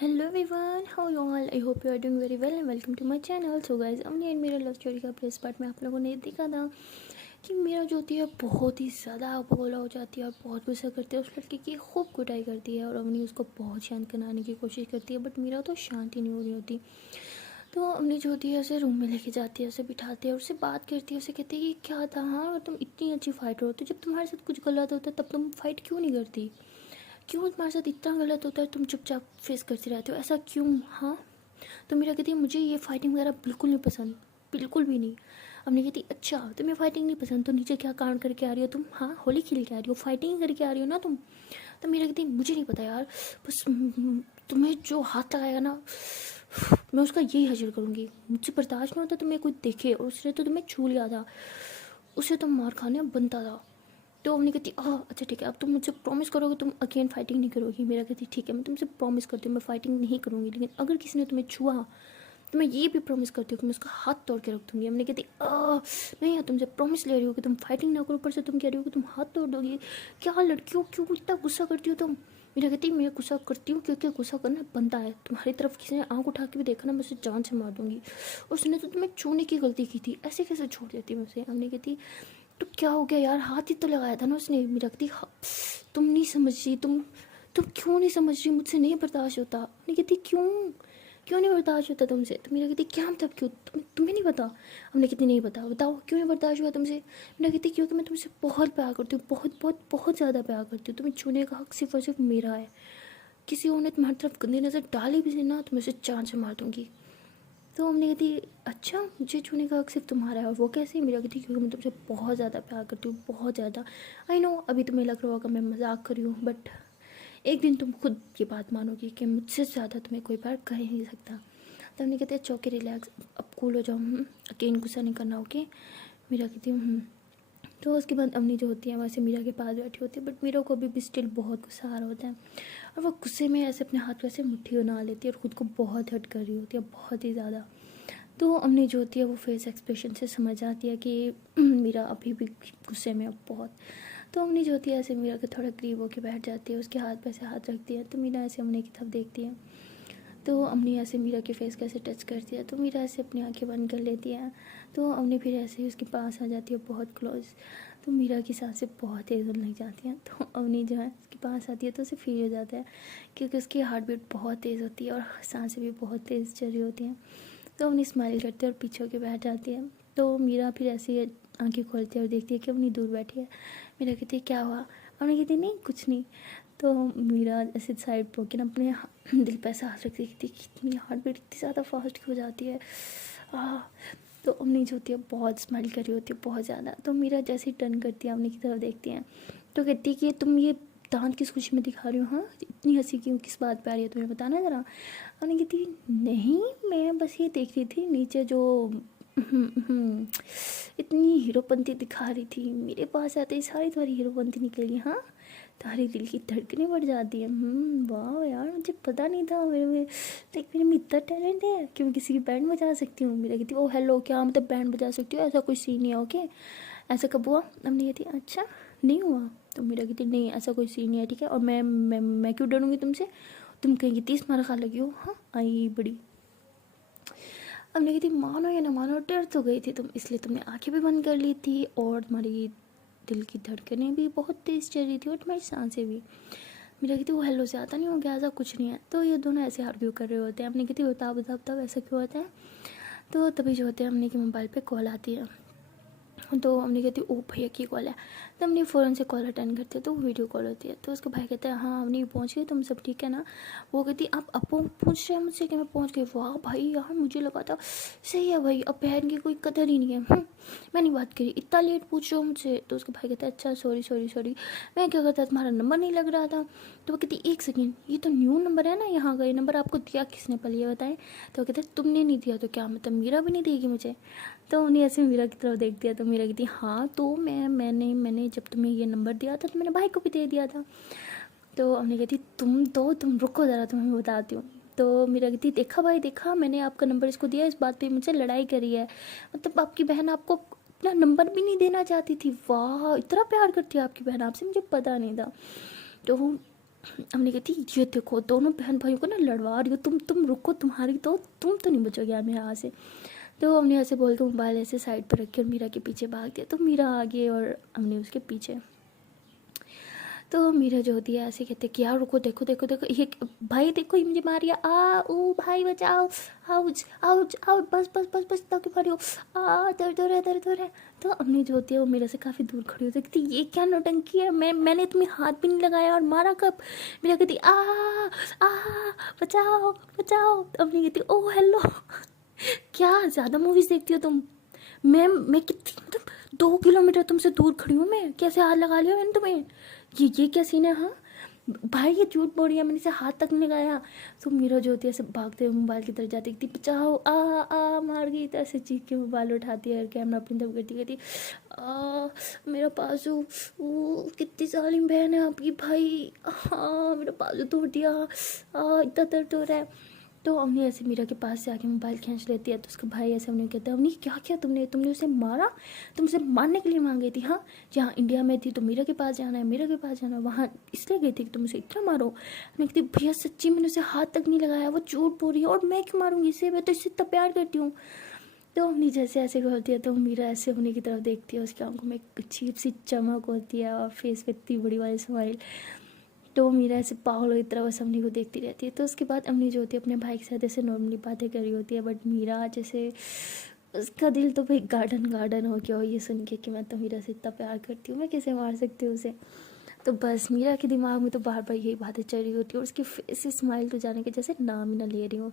Hello everyone, how you all? I hope you are doing very well and welcome to my channel. So guys, अमनी and मेरा love story का first part में आप लोगों ने देखा था कि मेरा जो होती है बहुत ही ज़्यादा अपगोला हो जाती है और बहुत गुस्सा करती है उस लड़के की, खूब कुटाई करती है और अमनी उसको बहुत शांत कराने की कोशिश करती है, बट मेरा तो शांति नहीं हो रही होती। तो अमनी जो होती है उसे रूम में लेके जाती है, उसे बिठाती है और उससे बात करती है, उसे कहती है कि क्या था, हाँ तुम इतनी अच्छी फाइटर हो, तो जब तुम्हारे साथ कुछ गलत होता है तब तुम फाइट क्यों नहीं करती, क्यों तुम्हारे साथ इतना गलत होता है तुम चुपचाप फेस करते रहते हो, ऐसा क्यों? हाँ। तो मेरा कहती है मुझे ये फाइटिंग वगैरह बिल्कुल नहीं पसंद, बिल्कुल भी नहीं। अब नहीं कहती अच्छा तुम्हें फाइटिंग नहीं पसंद तो नीचे क्या कांड करके आ रही हो तुम, हाँ होली खेल के आ रही हो, फाइटिंग करके आ रही हो ना तुम। तो मेरा कहती मुझे नहीं पता यार, बस तुम्हें जो हाथ लगाएगा ना मैं उसका यही हजर करूँगी, मुझसे बर्दाश्त नहीं होता तुम्हें कोई देखे, और उसने तो तुम्हें छू लिया था, उसे तो मार खाने बनता था। तो हमने कहती अच्छा ठीक है, अब तुम मुझसे प्रॉमिस करोगे तुम अगेन फाइटिंग नहीं करोगी। मेरा कहती ठीक है मैं तुमसे प्रॉमिस करती हूँ मैं फाइटिंग नहीं करूँगी, लेकिन अगर किसी ने तुम्हें छुआ तो मैं ये भी प्रॉमिस करती हूँ कि मैं उसका हाथ तोड़ के रख दूँगी। हमने कहती नहीं यार तुमसे प्रॉमिस ले रही हो कि तुम फाइटिंग ना करो, ऊपर से तुम कह रही हो कि तुम हाथ तोड़ दोगी, क्या लड़कियों क्यों इतना गुस्सा करती हो तुम? मेरा कहती मैं गुस्सा करती हूँ क्योंकि गुस्सा करना बनता है, तुम्हारी तरफ किसी ने आँख उठा के भी देखा ना मैं उसे जान से मार दूँगी, और उसने तो तुम्हें छूने की गलती की थी, ऐसे कैसे छोड़ देती मैं उसे? हमने कहती तो क्या हो गया यार, हाथ ही तो लगाया था ना उसने। मेरी रखती तुम नहीं समझ रही, तुम क्यों नहीं समझ रही, मुझसे नहीं बर्दाश्त होता। नहीं कहती क्यों, क्यों नहीं बर्दाश्त होता तुमसे? तो मेरा कहती क्या मतलब क्यों, तुम्हें नहीं पता? हमने कहती नहीं पता, बताओ क्यों नहीं बर्दाश्त हुआ तुमसे? मेरा कहती क्योंकि मैं तुमसे बहुत प्यार करती हूँ, बहुत बहुत बहुत ज़्यादा प्यार करती हूँ, तुम्हें छूने का हक सिर्फ और सिर्फ मेरा है, किसी और ने तुम्हारी तरफ गंदी नज़र डाली भी ना तो मैं उसे जान से मार दूँगी। तो हमने कहती अच्छा मुझे छूने का हक सिर्फ तुम्हारा है, और वो कैसे? मेरा कहती क्योंकि मैं तुमसे बहुत ज़्यादा प्यार करती हूँ, बहुत ज़्यादा। आई नो अभी तुम्हें लग रहा होगा मैं मजाक कर रही हूँ, बट एक दिन तुम खुद ये बात मानोगी कि मुझसे ज़्यादा तुम्हें कोई प्यार कर ही नहीं सकता। तो हमने कहते अच्छा ओके रिलैक्स, अब कूल हो जाओ, अगेन गुस्सा नहीं करना, ओके? मेरा कहती हूँ। तो उसके बाद अम्मी जो होती है वैसे मीरा के पास बैठी होती है, बट मीरा को अभी भी स्टिल बहुत गुस्सा आ रहा होता है, और वो गुस्से में ऐसे अपने हाथ को ऐसे मुट्ठी बना लेती है और ख़ुद को बहुत हर्ट कर रही होती है, बहुत ही ज़्यादा। तो अम्मी जो होती है वो फेस एक्सप्रेशन से समझ आती है कि मीरा अभी भी गुस्से में अब बहुत। तो अम्मी जो होती है ऐसे मीरा के थोड़ा करीब होकर बैठ जाती है, उसके हाथ पे ऐसे हाथ रखती है, तो मीरा ऐसे अम्मी की तरफ देखती है, तो अम्मी ऐसे मीरा के फेस को ऐसे टच करती है, तो मीरा ऐसे अपनी आंखें बंद कर लेती है। तो अम्मी फिर ऐसे ही उसके पास आ जाती है बहुत क्लोज, तो मीरा की सांसें बहुत तेज़ होने लग जाती हैं। तो अम्मी जो है उसके पास आती है तो उसे फील हो जाता है क्योंकि उसकी हार्ट बीट बहुत तेज़ होती है और सांसें भी बहुत तेज़ चल रही होती हैं। तो अम्मी स्माइल करती है और पीछे होकर बैठ जाती है। तो मीरा फिर ऐसे ही आंखें खोलती है और देखती है कि अम्मी दूर बैठी है। मीरा कहती है क्या हुआ? अम्मी कहती नहीं कुछ नहीं। तो मीरा ऐसे साइड पर होकर ना अपने दिल पे ऐसा हाथ रखती थी कि इतनी हार्ट बीट इतनी ज़्यादा फास्ट हो जाती है। तो अम्मी जो होती है बहुत स्माइल कर रही होती है बहुत ज़्यादा। तो मीरा जैसे ही टर्न करती है अम्मी की तरफ देखती हैं तो कहती है कि तुम ये दांत किस खुशी में दिखा रही हो, हाँ इतनी हंसी क्यों, किस बात पे आ रही है तुम्हें बताना ज़रा? अम्मी कहती नहीं मैं बस ये देख रही थी नीचे जो इतनी हीरोपंती दिखा रही थी, मेरे पास आते ही सारी तुम्हारी हीरोपंती निकल गई, हाँ तुम्हारी दिल की धड़कनें बढ़ जाती है। वाह यार मुझे पता नहीं था मेरे में, लाइक मेरे में इतना टैलेंट है कि मैं किसी की बैंड बजा सकती हूँ। मेरा कहती ओ हेलो क्या मतलब बैंड बजा सकती हो, ऐसा कोई सीन नहीं है, ओके ऐसा कब हुआ? हमने कहती अच्छा नहीं हुआ। तो मेरा कहती नहीं ऐसा कोई सीन नहीं है, ठीक है, और मैं क्यों डरूँगी तुमसे, तुम कहेंगी 30 मार खा लगी हो, हाँ आई बड़ी। अब नहीं कहती मानो या ना मानो डर तो गई थी तुम, इसलिए तुमने आंखें भी बंद कर ली थी और तुम्हारी दिल की धड़कनें भी बहुत तेज़ चल रही थी और तुम्हारी सांसें भी। मेरा कहती वो हेलो से आता नहीं हो गया, ऐसा कुछ नहीं है। तो ये दोनों ऐसे आर्ग्यू कर रहे होते हैं। अपनी कहती बताओ बताओ बताओ ऐसा क्यों होता है? तो तभी जो होते हैं अपने के मोबाइल पे कॉल आती है, तो अम्मी कहती ओ भैया की कॉल है। तो अम्मी फ़ौरन से कॉल अटेंड करती है, तो वीडियो कॉल होती है। तो उसका भाई कहता है हाँ अम्मी पहुँच गई, तुम सब ठीक है ना? वो कहती आप अब पूछ रहे हैं मुझसे कि मैं पहुँच गई? वाह भाई यार मुझे लगा था सही है भाई, अब बहन की कोई कदर ही नहीं है। मैं नहीं बात करी, इतना लेट पूछ रहे हो मुझसे? तो उसका भाई कहता है अच्छा सॉरी सॉरी सॉरी, मैं क्या करता तुम्हारा नंबर नहीं लग रहा था। तो वो कहती एक सेकेंड ये तो न्यू नंबर है ना, यहाँ का ये नंबर आपको दिया किसने पहले ये बताएं? तो वो कहते तुमने नहीं दिया तो क्या मतलब मीरा भी नहीं देगी मुझे? तो उन्हें ऐसे मीरा की तरफ देख दिया, तो मीरा कहती हाँ तो मैंने जब तुम्हें ये नंबर दिया था तो मैंने भाई को भी दे दिया था। तो हमने कहती तुम रुको ज़रा तुम्हें बताती हूँ। तो मीरा कहती देखा भाई देखा, मैंने आपका नंबर इसको दिया, इस बात पे मुझसे लड़ाई करी है, मतलब आपकी बहन आपको अपना नंबर भी नहीं देना चाहती थी। वाह इतना प्यार करती है आपकी बहन आपसे, मुझे पता नहीं था। तो हमने कहती ये देखो दोनों बहन भाइयों को ना लड़वा रही हो, तुम रुको, तुम्हारी तो तुम तो नहीं बचोगे यार मेरे हाथ से। तो हमने ऐसे बोल के मोबाइल ऐसे साइड पर रख के और मीरा के पीछे भाग दिया। तो मीरा आगे और हमने उसके पीछे। तो मीरा जो होती है ऐसे कहते कि यार रुको, देखो देखो देखो ये भाई, देखो ये मुझे मारिया, आ ओ भाई बचाओ, आउच आउच आउच, बस बस बस बस तक मारियो, आ दर्द हो रहा है दर्द हो रहा है। तो अम्मी जो होती है वो मेरे से काफ़ी दूर खड़ी हो सकती, ये क्या नौटंकी है, मैंने तुम्हें हाथ भी नहीं लगाया और मारा कब। मेरा कहती आ बचाओ बचाओ। अम्मी कहती ओ हेलो क्या ज़्यादा मूवीज़ देखती हो तुम। मैं कितनी मतलब 2 किलोमीटर तुमसे दूर खड़ी हूँ, मैं कैसे हाथ लगा लिया मैंने तुम्हें, ये क्या सीन है। हाँ भाई ये झूठ बोल रही है, मैंने इसे हाथ तक नहीं लगाया। तो मीरा जो होती है ऐसे भागते हुए मोबाइल की तरफ जाती थी, बचाओ आ मार गई। तो ऐसे चीख के मोबाइल उठाती है, कैमरा अपनी तरफ करती कहती मेरा पासू, वो कितनी साली बहन है आपकी भाई, हाँ मेरा पासू तोड़ दिया, इतना दर्द हो रहा है। तो अवनी ऐसे मीरा के पास से आके मोबाइल खींच लेती है। तो उसका भाई ऐसे अवनी कहता है, अवनी क्या किया तुमने, तुमने उसे मारा, तुमसे मारने के लिए मांग गई थी। हाँ जहाँ इंडिया में थी तो मीरा के पास जाना है, मीरा के पास जाना है, वहाँ इसलिए गई थी कि तुम उसे इतना मारो। मैं कहती भैया सच्ची मैंने उसे हाथ तक नहीं लगाया, वो झूठ बोल रही है और मैं क्यों मारूंगी इसे, मैं तो इससे इतना प्यार करती हूँ। तो अवनी जैसे ऐसे करती है तो मीरा ऐसे अवनी की तरफ देखती है, उसकी आंखों में एक अजीब सी चमक होती है और फेस पे इतनी बड़ी वाली स्माइल। तो मीरा ऐसे पागल की तरह बस अम्मी को देखती रहती है। तो उसके बाद अम्मी जो होती है अपने भाई के साथ ऐसे नॉर्मली बातें कर रही होती है, बट मीरा जैसे उसका दिल तो भाई गार्डन गार्डन हो गया हो ये सुन के कि मैं तो मीरा से इतना प्यार करती हूँ, मैं कैसे मार सकती हूँ उसे। तो बस मीरा के दिमाग में तो बार बार यही बातें चल रही होती है और उसकी फेस से स्माइल तो जाने के जैसे नाम ही ना ले रही हूँ।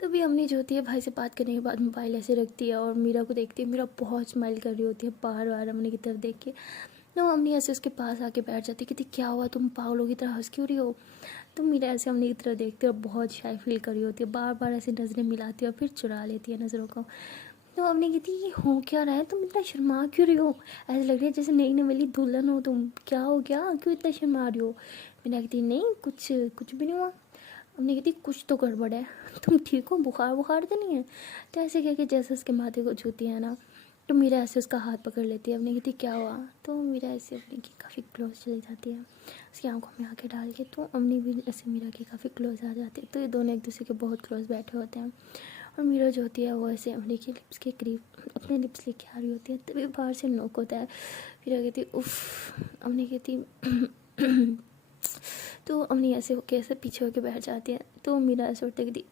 तभी अम्मी जो होती है भाई से बात करने के बाद मोबाइल ऐसे रखती है और मीरा को देखती है। मीरा बहुत स्माइल कर रही होती है बार बार अम्मी की तरफ देख के। तो अम्मी ऐसे उसके पास आके बैठ जाती है, कहती क्या हुआ तुम पागलों की तरह हंस क्यों रही हो। तो मीरा ऐसे अम्मी की तरफ देखती है और बहुत शाय फील कर रही होती है, बार बार ऐसे नज़रें मिलाती है और फिर चुरा लेती है नज़रों को। तो अम्मी कहती ये हो क्या रहा है, तुम इतना शर्मा क्यों रही हो, ऐसे लग रही है जैसे नई नवेली दुल्हन हो तुम, क्या हो गया, क्यों इतना शर्मा रही हो। मीरा कहती नहीं कुछ कुछ भी नहीं हुआ। अम्मी कहती कुछ तो गड़बड़ है, तुम ठीक हो, बुखार बुखार तो नहीं है। तो ऐसे कह के जैसे उसके माथे को छूती है ना, तो मीरा ऐसे उसका हाथ पकड़ लेती है। अम्मी कहती क्या हुआ। तो मीरा ऐसे अम्मी की काफ़ी क्लोज चली जाती है, उसकी आंखों में आंखें डाल के। तो अम्मी भी ऐसे मीरा की काफ़ी क्लोज आ जाती है। तो ये दोनों एक दूसरे के बहुत क्लोज बैठे होते हैं और मीरा जो होती है वो ऐसे अम्मी के लिप्स के करीब अपने लिप्स लेके आ रही होती है। तभी बाहर से नोक होता है। मीरा कहती उफ़। अम्मी कहती तो अम्मी ऐसे होके ऐसे पीछे होके बैठ जाती है। तो मीरा ऐसे उठते कहती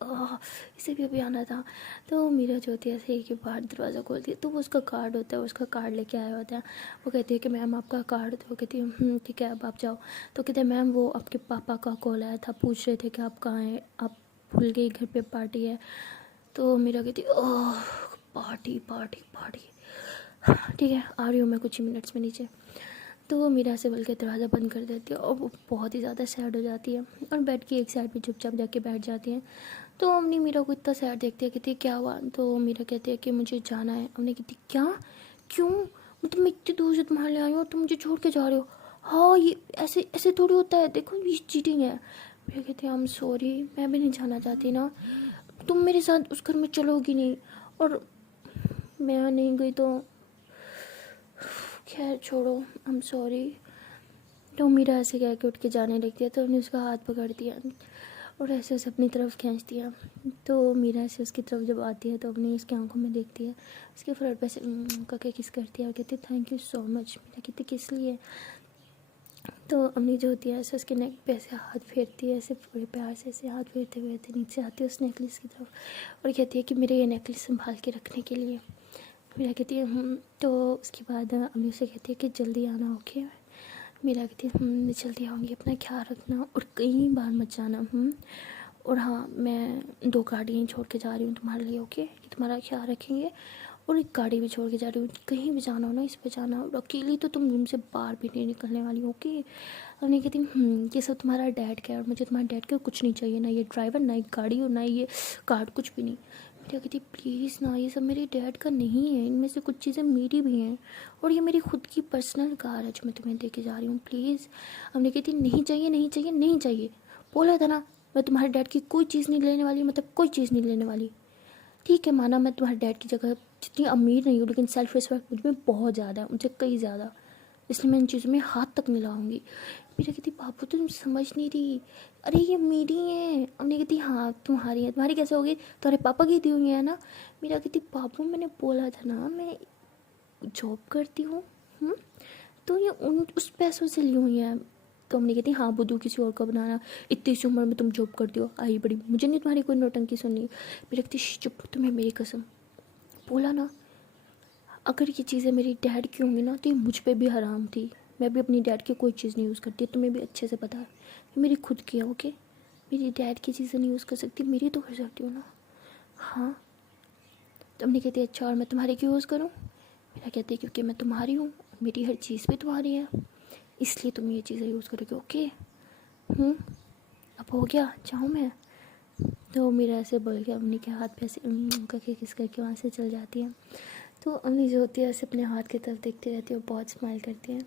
इसे भी अभी आना था। तो मीरा जो होती है ऐसे एक बार दरवाज़ा खोलती है तो वो उसका कार्ड होता है, उसका कार्ड लेके आया होता है। वो कहती है कि मैम आपका कार्ड। तो वो कहती है ठीक है अब आप जाओ। तो कहते हैं मैम वो आपके पापा का कॉल आया था, पूछ रहे थे कि आप कहाँ हैं, आप भूल गई घर पे पार्टी है। तो मीरा कहती ओह पार्टी पार्टी पार्टी, ठीक है आ रही हूँ मैं कुछ ही मिनट्स में नीचे। तो वो मीरा से बोल के दरवाज़ा बंद कर देती है और वो बहुत ही ज़्यादा सैड हो जाती है और बेड की एक साइड पे चुपचाप जाके बैठ जाती है। तो अम्मी मीरा को इतना सैड देखती है, कहती है क्या हुआ। तो मीरा कहती है कि मुझे जाना है। अम्मी कहती क्या, क्यों, मतलब मैं इतनी दूर से तुम्हारे लिए आई हूँ और तुम मुझे छोड़ के जा रहे हो। हाँ ये ऐसे ऐसे थोड़ी होता है, देखो ये चीटिंग है। मेरा कहती है आई एम सॉरी, मैं भी नहीं जाना चाहती ना, तुम मेरे साथ उस घर में चलोगी नहीं और मैं नहीं गई तो खैर छोड़ो, आई एम सॉरी। तो मीरा ऐसे कह के उठ के जाने लगती है। तो हमने उसका हाथ पकड़ दिया और ऐसे उसे अपनी तरफ खींच दिया। तो मीरा ऐसे उसकी तरफ जब आती है तो अपनी उसकी आंखों में देखती है, उसके फ्लड पे से करके किस करती है और कहती है thank you so much. Meera कहती किस लिए। तो अम्मी जो होती है ऐसे उसके नेक पे ऐसे हाथ फेरती है, ऐसे बड़े प्यार से ऐसे हाथ फेरते हुए नीचे आती है उस नेकलेस की तरफ और कहती है कि मेरे ये नेकलेस संभाल के रखने के लिए। मीरा कहती है तो उसके बाद अम्मी उसे कहती है कि जल्दी आना ओके। मीरा कहती है मैं जल्दी आऊँगी, अपना ख्याल रखना और कहीं बाहर मत जाना। और हाँ मैं 2 गाड़ी यहीं छोड़ के जा रही हूँ तुम्हारे लिए ओके, कि तुम्हारा ख्याल रखेंगे। और एक गाड़ी भी छोड़ के जा रही हूँ, कहीं भी जाना हो ना इस पे जाना, और अकेली तो तुम रूम से बाहर भी नहीं निकलने वाली हो ओके। अब नहीं कहती ये सब तुम्हारा डैड का है और मुझे तुम्हारे डैड का कुछ नहीं चाहिए, ना ये ड्राइवर, ना ये गाड़ी और ना ये कार्ड, कुछ भी नहीं। मेरा कहती प्लीज़ ना, ये सब मेरे डैड का नहीं है, इनमें से कुछ चीज़ें मेरी भी हैं और ये मेरी खुद की पर्सनल कार है जो मैं तुम्हें दे के जा रही हूँ प्लीज़। हमने कहती नहीं चाहिए नहीं चाहिए नहीं चाहिए, बोला था ना मैं तुम्हारे डैड की कोई चीज़ नहीं लेने वाली, मतलब कोई चीज़ नहीं लेने वाली। ठीक है माना मैं तुम्हारे डैड की जगह जितनी अमीर नहीं हूँ लेकिन सेल्फ रिस्पेक्ट मुझ में बहुत ज़्यादा है, मुझे कई ज़्यादा। इसलिए मैं इन चीज़ों में हाथ तक नहीं लाऊंगी। मेरा कहती बाबू तुम समझ नहीं रही, अरे ये मेरी है। हमने कहती हाँ तुम्हारी है, तुम्हारी कैसे होगी, तुम्हारे पापा की दी हुई है ना। मेरा कहती बाबू मैंने बोला था ना मैं जॉब करती हूँ, तो ये उन उस पैसों से ली हुई है। तो हमने कहती हाँ बुद्धू किसी और का बनाना, इतनी सी उम्र में तुम जॉब करती हो, आई बड़ी, मुझे नहीं तुम्हारी कोई नौटंकी सुननी। मेरी कहती चुप, तुम्हें मेरी कसम, बोला ना अगर ये चीज़ें मेरी डैड की होंगी ना तो ये मुझ पे भी हराम थी। मैं भी अपनी डैड की कोई चीज़ नहीं यूज़ करती, तुम्हें भी अच्छे से पता है। मेरी खुद की है ओके, मेरी डैड की चीज़ें नहीं यूज़ कर सकती, मेरी तो कर सकती हूँ ना। हाँ तो हमने कहती अच्छा और मैं तुम्हारी क्यों यूज़ करूँ। मेरा कहती क्योंकि मैं तुम्हारी हूँ, मेरी हर चीज़ भी तुम्हारी है, इसलिए तुम ये चीज़ें यूज़ करोगे ओके। अब हो गया जाऊँ मैं। तो मेरा ऐसे बोल के अम्मी के हाथ पे ऐसे करके किस करके वहाँ से चल जाती है। तो अम्मी जो होती है ऐसे अपने हाथ की तरफ देखती रहती है और बहुत स्माइल करती है।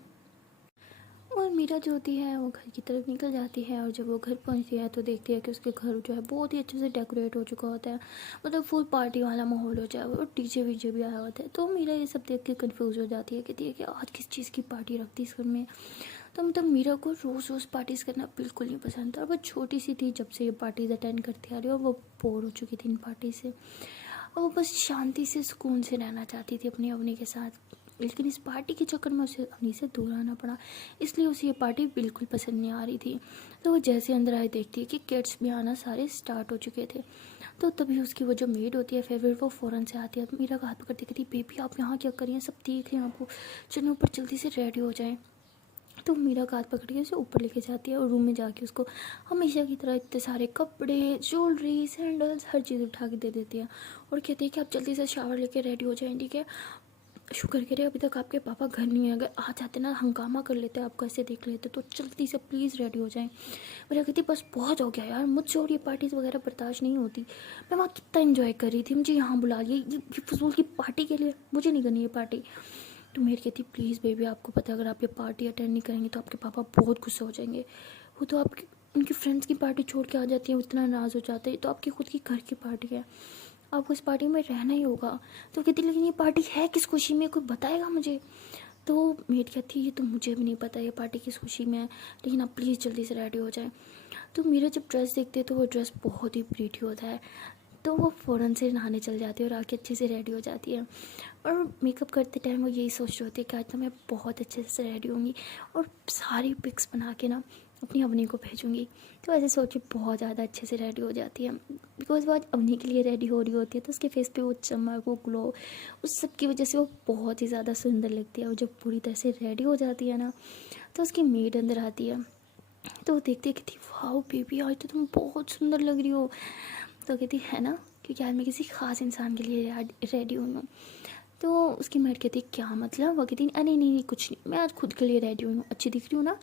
और मीरा जो होती है वो घर की तरफ निकल जाती है, और जब वो घर पहुंचती है तो देखती है कि उसके घर जो है बहुत ही अच्छे से डेकोरेट हो चुका होता है, मतलब फुल पार्टी वाला माहौल हो जाए और डीजे वीजे भी आया होता है। तो मीरा ये सब देख के कंफ्यूज हो जाती है, कहती है कि आज किस चीज़ की पार्टी रखती इस घर में। तो मतलब मीरा को रोज़ रोज़ पार्टीज़ करना बिल्कुल नहीं पसंद था, और वो छोटी सी थी जब से ये पार्टीज़ अटेंड करती आ रही है, और वो बोर हो चुकी थी इन पार्टी से, और वो बस शांति से सुकून से रहना चाहती थी अपनी अवनी के साथ। लेकिन इस पार्टी के चक्कर में उसे अवनी से दूर आना पड़ा, इसलिए उसे ये पार्टी बिल्कुल पसंद नहीं आ रही थी। तो वो जैसे अंदर आई देखती है कि किड्स भी आना सारे स्टार्ट हो चुके थे। तो तभी उसकी वो जो मेड होती है फेवरेट, वो फ़ौरन से आती है, मीरा का हाथ पकड़ती कहती बेबी आप यहाँ क्या कर रही हैं, सब देख रहे हैं आपको, चलो ऊपर जल्दी से रेडी हो जाएं। तो मीरा का हाथ पकड़ के उसे ऊपर लेके जाती है, और रूम में जाके उसको हमेशा की तरह इतने सारे कपड़े, ज्वेलरी, सैंडल्स, हर चीज़ उठा के दे देती है, और कहती है कि आप जल्दी से शावर लेके रेडी हो जाएं, ठीक है। शुक्र करे अभी तक आपके पापा घर नहीं है, अगर आ जाते ना हंगामा कर लेते, आपको ऐसे देख लेते, तो जल्दी से प्लीज़ रेडी हो जाएं। मेरा कहती बस बहुत हो गया यार, मुझसे और ये पार्टीज़ वगैरह बर्दाश्त नहीं होती, मैं वहाँ कितना इन्जॉय कर रही थी, मुझे यहाँ बुला लिया ये फजूल की पार्टी के लिए, मुझे नहीं करनी ये पार्टी। तो मेरी कहती प्लीज़ बेबी आपको पता है अगर आप ये पार्टी अटेंड नहीं करेंगे तो आपके पापा बहुत गुस्सा हो जाएंगे, वो तो आपकी उनकी फ्रेंड्स की पार्टी छोड़ के आ जाती है, वो इतना नाराज़ हो जाते हैं, तो आपकी खुद की घर की पार्टी है, आपको इस पार्टी में रहना ही होगा। तो कहती लेकिन ये पार्टी है किस खुशी में, कोई बताएगा मुझे। तो मेड कहती ये तो मुझे भी नहीं पता ये पार्टी किस खुशी में है, लेकिन आप प्लीज़ जल्दी से रेडी हो जाए। तो मेरा जब ड्रेस देखते हैं तो वो ड्रेस बहुत ही प्रीटी होता है, तो वो फ़ौरन से नहाने चल जाती है और आके अच्छे से रेडी हो जाती है, और मेकअप करते टाइम वो यही सोच रही होती है कि आज तो मैं बहुत अच्छे से रेडी होंगी और सारी पिक्स बना के ना अपनी अवनी को भेजूँगी। तो ऐसे सोच के बहुत ज़्यादा अच्छे से रेडी हो जाती है, बिकॉज वो आज अवनी के लिए रेडी हो रही होती है, तो उसके फेस पे वो चमक, वो ग्लो, उस सब की वजह से वो बहुत ही ज़्यादा सुंदर लगती है। और जब पूरी तरह से रेडी हो जाती है ना तो उसकी मेड अंदर आती है, तो वो देखते कहती वाह बेबी आज तो तुम बहुत सुंदर लग रही हो। तो कहती है ना क्योंकि आज मैं किसी ख़ास इंसान के लिए रेडी हुई हूँ। तो उसकी मेड कहती क्या मतलब, वो कहती अरे नहीं कुछ नहीं, मैं आज खुद के लिए रेडी हुई हूँ, अच्छी दिख रही हूँ ना।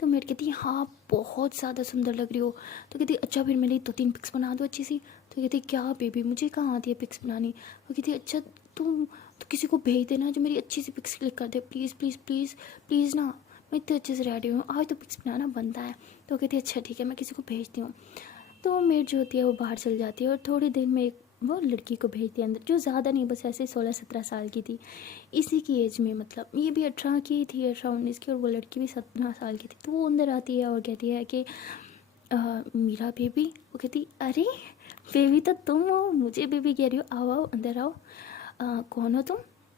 तो मेड कहती हाँ बहुत ज़्यादा सुंदर लग रही हो। तो कहती अच्छा फिर मेरी 2-3 पिक्स बना दो अच्छी सी। तो कहती क्या बेबी मुझे कहाँ आती है पिक्स बनानी। वो कहती अच्छा तुम तो किसी को भेज देना जो मेरी अच्छी सी पिक्स क्लिक कर दे, प्लीज़ प्लीज़ प्लीज़ प्लीज़ ना, मैं इतने अच्छे से रेडी हूँ, आज तो पिक्स बनाना बनता है। तो कहती अच्छा ठीक है मैं किसी को भेजती हूँ। तो मेड जो होती है वो बाहर चल जाती है, और थोड़ी देर में एक वो लड़की को भेजती है अंदर, जो ज़्यादा नहीं बस ऐसे 16-17 साल की थी, इसी की एज में, मतलब ये भी 18 की थी, 18-19 की, और वो लड़की भी 17 साल की थी। तो वो अंदर आती है और कहती है कि मीरा बेबी। वो कहती अरे बेबी तो तुम हो, मुझे बेबी कह रही हो, आओ आओ अंदर आओ, कौन हो तुम।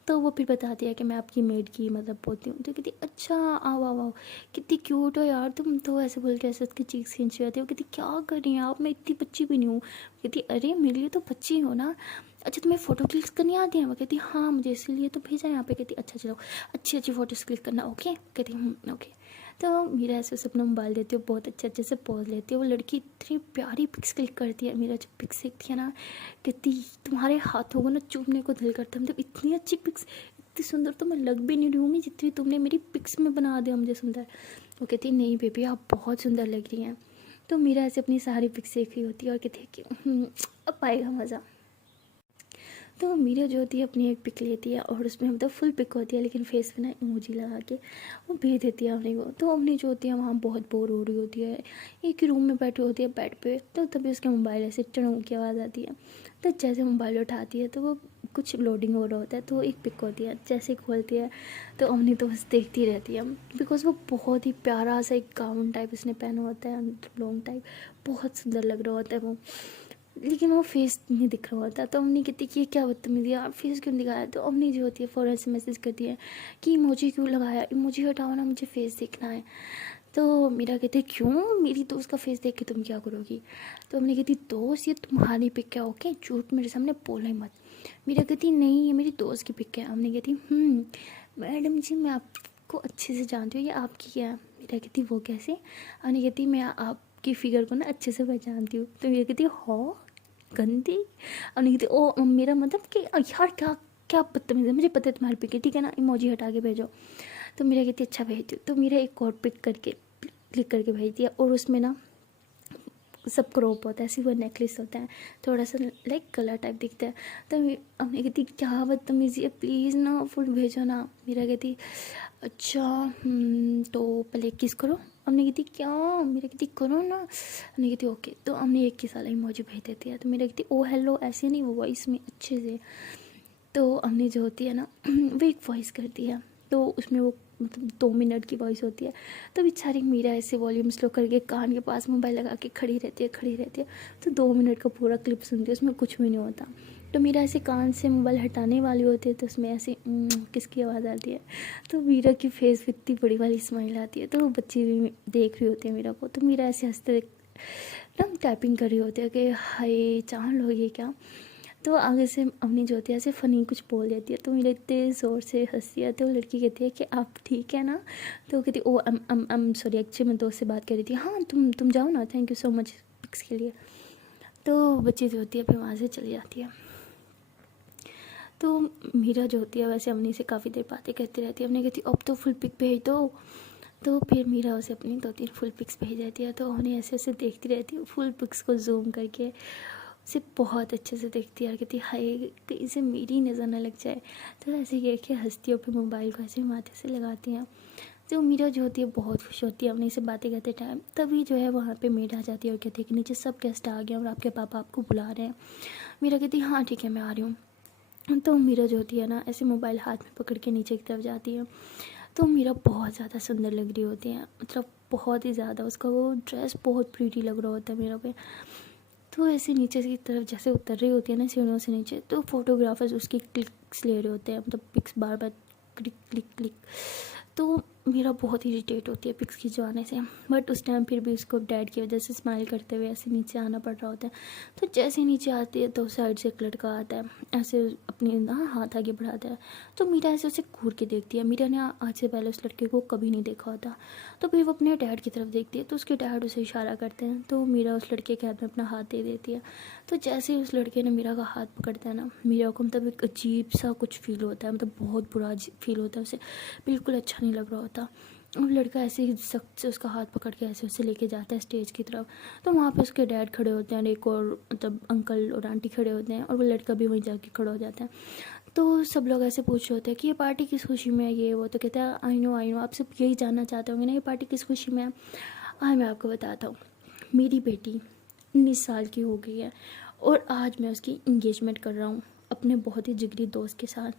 तो वो फिर बताती है कि मैं आपकी मेड की मतलब पोती हूँ। तो कहती अच्छा आओ आओ आओ, कितनी क्यूट हो यार तुम, तो ऐसे बोल के ऐसे उसकी चीक्स खींच जाती है। वो कहती क्या कर रही हैं आप, मैं इतनी बच्ची भी नहीं हूँ। कहती अरे मेरे लिए तो बच्ची हो ना, अच्छा तुम्हें फ़ोटो क्लिक करनी आती है। वो कहती हाँ मुझे इसीलिए तो भेजा है यहाँ पे। कहती अच्छा चलो अच्छी अच्छी फ़ोटोज़ क्लिक करना ओके। कहती ओके। तो मीरा ऐसे उसे अपना मोबाइल देती है, बहुत अच्छे से पोज लेती है। वो लड़की इतनी प्यारी पिक्स क्लिक करती है, मीरा जब पिक्स देखती है ना कहती तुम्हारे हाथों को ना चूमने को दिल करता है, मतलब इतनी अच्छी पिक्स, इतनी सुंदर तो मैं लग भी नहीं रही हूँ जितनी तुमने मेरी पिक्स में बना दिया मुझे सुंदर। वो कहती नहीं बेबी आप बहुत सुंदर लग रही हैं। तो मीरा ऐसे अपनी सारी पिक्स देख रही होती है और कहती है कि अब आएगा मज़ा। तो मीरा जो होती है अपनी एक पिक लेती है और उसमें मतलब फुल पिक होती है लेकिन फेस पे ना इमोजी लगा के वो भेज देती है अवनी को। तो अवनी जो होती है वहाँ बहुत बोर हो रही होती है, एक ही रूम में बैठी होती है बेड पे। तो तभी उसके मोबाइल ऐसे टड़ों की आवाज़ आती है। तो जैसे मोबाइल उठाती है तो वो कुछ लोडिंग हो रहा होता है, तो एक पिक होती है। जैसे खोलती है तो अवनी तो बस देखती रहती है, बिकॉज वो बहुत ही प्यारा सा एक गाउन टाइप उसने पहना होता है, लॉन्ग टाइप, बहुत सुंदर लग रहा होता है वो। लेकिन वो फेस नहीं दिख रहा होता। तो अम्मी कहती कि ये क्या बदतमीजी है, आप फेस क्यों दिखाया। तो अम्मी जो होती है फ़ौरन से मैसेज करती है कि इमोजी क्यों लगाया, इमोजी हटाओ ना, मुझे फेस देखना है। तो मीरा कहती है क्यों, मेरी दोस्त का फेस देख के तुम क्या करोगी। तो अम्मी कहती दोस्त ये तुम्हारी पिक है, ओके, झूठ मेरे सामने बोला ही मत। मीरा कहती नहीं ये मेरी दोस्त की पिक है। अम्मी कहती मैडम जी मैं आपको अच्छे से जानती हूँ, ये आपकी है। मीरा कहती वो कैसे। अम्मी कहती मैं आपकी फिगर को ना अच्छे से पहचानती हूँ। तो मीरा कहती हो गंदी। और नहीं थी ओ मेरा मतलब कि यार क्या क्या बदतमीज़ है, मुझे पता है तुम्हारी पिक है, ठीक है ना, इमोजी हटा के भेजो। तो मेरा कहती अच्छा भेज दो। तो मेरा एक और पिक करके क्लिक करके भेज दिया और उसमें ना सब क्रॉप होता है, सिर्फ नेकलेस होता है, थोड़ा सा लाइक कलर टाइप दिखता है। तो हमने कहती क्या बदतमीज़ी है, प्लीज़ ना फुल भेजो ना। मेरा कहती अच्छा तो पहले किस करो। हमने कहती क्या, मेरा कहती करो ना। हमने कहती ओके। तो हमने एक की साला इमोजी भेज देती है। तो मेरा कहती ओ हेलो, ऐसे नहीं, वो वॉइस में अच्छे से। तो हमने जो होती है ना वो एक वॉइस करती है, तो उसमें वो मतलब 2 मिनट की वॉइस होती है। तो बेचारी मीरा ऐसे वॉल्यूम स्लो करके कान के पास मोबाइल लगा के खड़ी रहती है। तो 2 मिनट का पूरा क्लिप सुनती है, उसमें कुछ भी नहीं होता। तो मीरा ऐसे कान से मोबाइल हटाने वाली होती है तो उसमें ऐसे किसकी आवाज़ आती है। तो मीरा की फेस पे इतनी बड़ी वाली स्माइल आती है। तो वो बच्चे भी देख रही होती है मीरा को। तो मीरा ऐसे हंसते ना टाइपिंग कर रही होती है कि हाय चांद हो ये क्या। तो आगे से अपनी जो होती है ऐसे फ़नी कुछ बोल देती है। तो मेरे इतने ज़ोर से हंसी आती है। वो लड़की कहती है कि आप ठीक है ना। तो वो कहती ओ अम सॉरी, एक्चुअली मैं दोस्त से बात कर रही थी। हाँ तुम जाओ ना, thank you so much pics के लिए। तो बच्ची जो होती है फिर वहाँ से चली जाती है। तो मीरा जो होती है वैसे अम्मी से काफ़ी देर बातें करती रहती है। अम्मी कहती अब तो फुल पिक भेज दो। तो फिर मीरा उसे अपनी 2-3 फुल पिक्स भेज देती है। तो उन्हें ऐसे ऐसे देखती रहती है, फुल पिक्स को जूम करके उसे बहुत अच्छे से देखती है और कहती हाय कहीं से मेरी नज़र न लग जाए। तो ऐसे कह के हंसती है, फिर मोबाइल को ऐसे माथे से लगाती हैं। तो मीरा जो होती है बहुत खुश होती है अपने से बातें करते टाइम। तभी जो है वहाँ पे मेड आ जाती है और कहती है कि नीचे सब गेस्ट आ गए और आपके पापा आपको बुला रहे हैं। मीरा कहती हाँ ठीक है मैं आ रही हूँ। तो मीरा जो होती है ना ऐसे मोबाइल हाथ में पकड़ के नीचे की तरफ जाती है। तो मीरा बहुत ज़्यादा सुंदर लग रही होती है, मतलब बहुत ही ज़्यादा। उसका वो ड्रेस बहुत प्रीटी लग रहा होता है मीरा पे। तो ऐसे नीचे की तरफ जैसे उतर रही होती है ना सीढ़ियों से नीचे, तो फोटोग्राफर्स उसकी क्लिक्स ले रहे होते हैं, मतलब पिक्स बार बार क्लिक क्लिक क्लिक। तो मेरा बहुत इरिटेट होती है पिक्स खिंचवाने से, बट उस टाइम फिर भी उसको डैड की वजह से स्माइल करते हुए ऐसे नीचे आना पड़ रहा होता है। तो जैसे नीचे आती है तो साइड से एक लड़का आता है, ऐसे अपनी हाथ आगे बढ़ाता है। तो मीरा ऐसे उसे घूर के देखती है। मीरा ने आज से पहले उस लड़के को कभी नहीं देखा होता। तो फिर वो अपने डैड की तरफ देखती है, तो उसके डैड उसे इशारा करते हैं। तो मीरा उस लड़के के हाथ में अपना हाथ दे देती है। तो जैसे ही उस लड़के ने मीरा का हाथ पकड़ता है ना, मीरा को मतलब एक अजीब सा कुछ फील होता है, मतलब बहुत बुरा फील होता है उसे, बिल्कुल अच्छा नहीं लग रहा होता। और लड़का ऐसे ही सख्त से उसका हाथ पकड़ के ऐसे उसे लेके जाता है स्टेज की तरफ। तो वहाँ पे उसके डैड खड़े होते हैं और एक और मतलब अंकल और आंटी खड़े होते हैं, और वो लड़का भी वहीं जाके खड़ा हो जाता है। तो सब लोग ऐसे पूछ रहे होते हैं कि ये पार्टी किस खुशी में है, ये वो। तो कहता है आई नो आप सब यही जानना चाहते होंगे ना ये पार्टी किस खुशी में है। हाँ मैं आपको बताता हूँ, मेरी बेटी 19 साल की हो गई है और आज मैं उसकी इंगेजमेंट कर रहा हूँ अपने बहुत ही जिगरी दोस्त के साथ,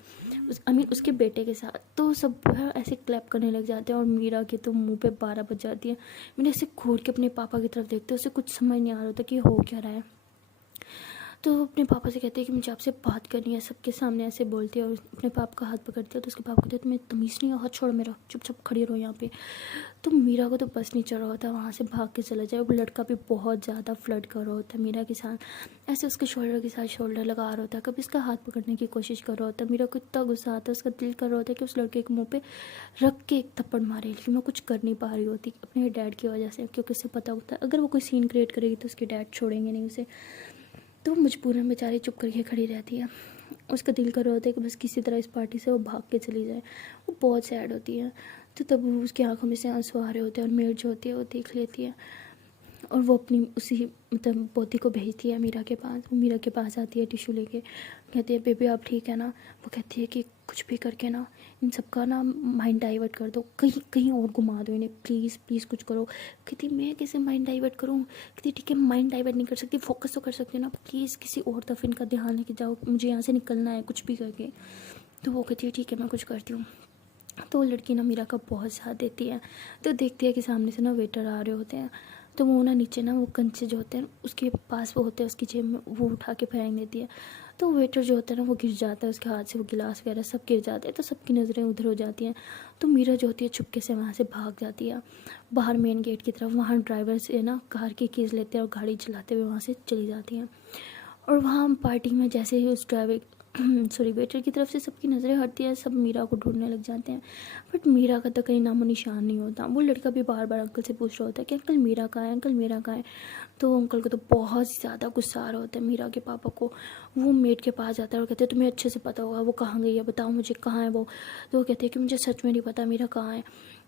उसके बेटे के साथ। तो सब ऐसे क्लैप करने लग जाते हैं और मीरा के तो मुंह पे 12 बज जाती है। मैंने ऐसे घूर के अपने पापा की तरफ देखते, उसे कुछ समझ नहीं आ रहा था कि हो क्या रहा है। तो अपने पापा से कहते हैं कि मुझे आपसे बात करनी है, सबके सामने ऐसे बोलती है और अपने पापा का हाथ पकड़ती है। तो उसके पापा कहते हैं तुम्हें तमीज़ नहीं है, हाथ छोड़ मेरा, चुपचाप खड़ी रहो यहाँ पे। तो मीरा को तो बस नहीं चढ़ रहा होता वहाँ से भाग के चला जाए। वो लड़का भी बहुत ज़्यादा फ्लर्ट कर रहा होता है मीरा के साथ, ऐसे उसके शोल्डर के साथ शोल्डर लगा रहा होता है, कभी इसका हाथ पकड़ने की कोशिश कर रहा होता है। मीरा को इतना गुस्सा आता है, उसका दिल कर रहा होता है कि उस लड़के के मुँह पे रख के एक थप्पड़ मारे, लेकिन वो कुछ कर नहीं पा रही होती अपने डैड की वजह से, क्योंकि उसे पता होता है अगर वो कोई सीन क्रिएट करेगी तो उसके डैड छोड़ेंगे नहीं उसे। तो मजबूरन बेचारी चुप करके खड़ी रहती है। उसका दिल कर रहा होता है कि बस किसी तरह इस पार्टी से वो भाग के चली जाए। वो बहुत सैड होती है। तो तब उसकी आंखों में से आंसू आ रहे होते हैं और मेड जो होती है वो देख लेती है। और वो अपनी उसी मतलब पोती को भेजती है मीरा के पास। वो मीरा के पास आती है टिशू लेके, कहती है बेबी आप ठीक है ना। वो कहती है कि कुछ भी करके ना इन सबका ना माइंड डाइवर्ट कर दो, कहीं कहीं और घुमा दो इन्हें, प्लीज़ प्लीज़ कुछ करो। कहती मैं कैसे माइंड डाइवर्ट करूँ। कहती ठीक है माइंड डाइवर्ट नहीं कर सकती, फोकस तो कर सकती हो ना, प्लीज़ किसी और तरफ इनका ध्यान लेके जाओ, मुझे यहाँ से निकलना है कुछ भी करके। तो वो कहती है ठीक है मैं कुछ करती हूँ। तो वो लड़की ना मीरा का बहुत साथ देती है। तो देखती है कि सामने से ना वेटर आ रहे होते हैं, तो वो ना नीचे ना वो कंचे जो होते हैं उसके पास वो होते हैं उसकी जेब में, वो उठा के फेंक देती है। तो वेटर जो होता है ना वो गिर जाता है, उसके हाथ से वो गिलास वगैरह सब गिर जाते हैं। तो सबकी नज़रें उधर हो जाती हैं। तो मीरा जो होती है चुपके से वहाँ से भाग जाती है बाहर मेन गेट की तरफ। वहाँ ड्राइवर से ना कार की कीज़ लेते हैं और गाड़ी चलाते हुए वहाँ से चली जाती हैं। और वहाँ पार्टी में जैसे ही उस ड्राइवर सॉरी वेटर की तरफ से सबकी नज़रें हटती है, सब मीरा को ढूंढने लग जाते हैं। बट मीरा का तो कहीं नामो निशान नहीं होता। वो लड़का भी बार बार अंकल से पूछ रहा होता है कि अंकल मीरा कहाँ है, अंकल मीरा कहाँ है। तो अंकल को तो बहुत ज़्यादा गुस्सा आ रहा होता है मीरा के पापा को। वो मेड के पास जाता है और कहते हैं तुम्हें अच्छे से पता होगा वो कहाँ गई है, बताओ मुझे कहाँ है वो। तो वो कहते हैं कि मुझे सच में नहीं पता मीरा कहाँ है।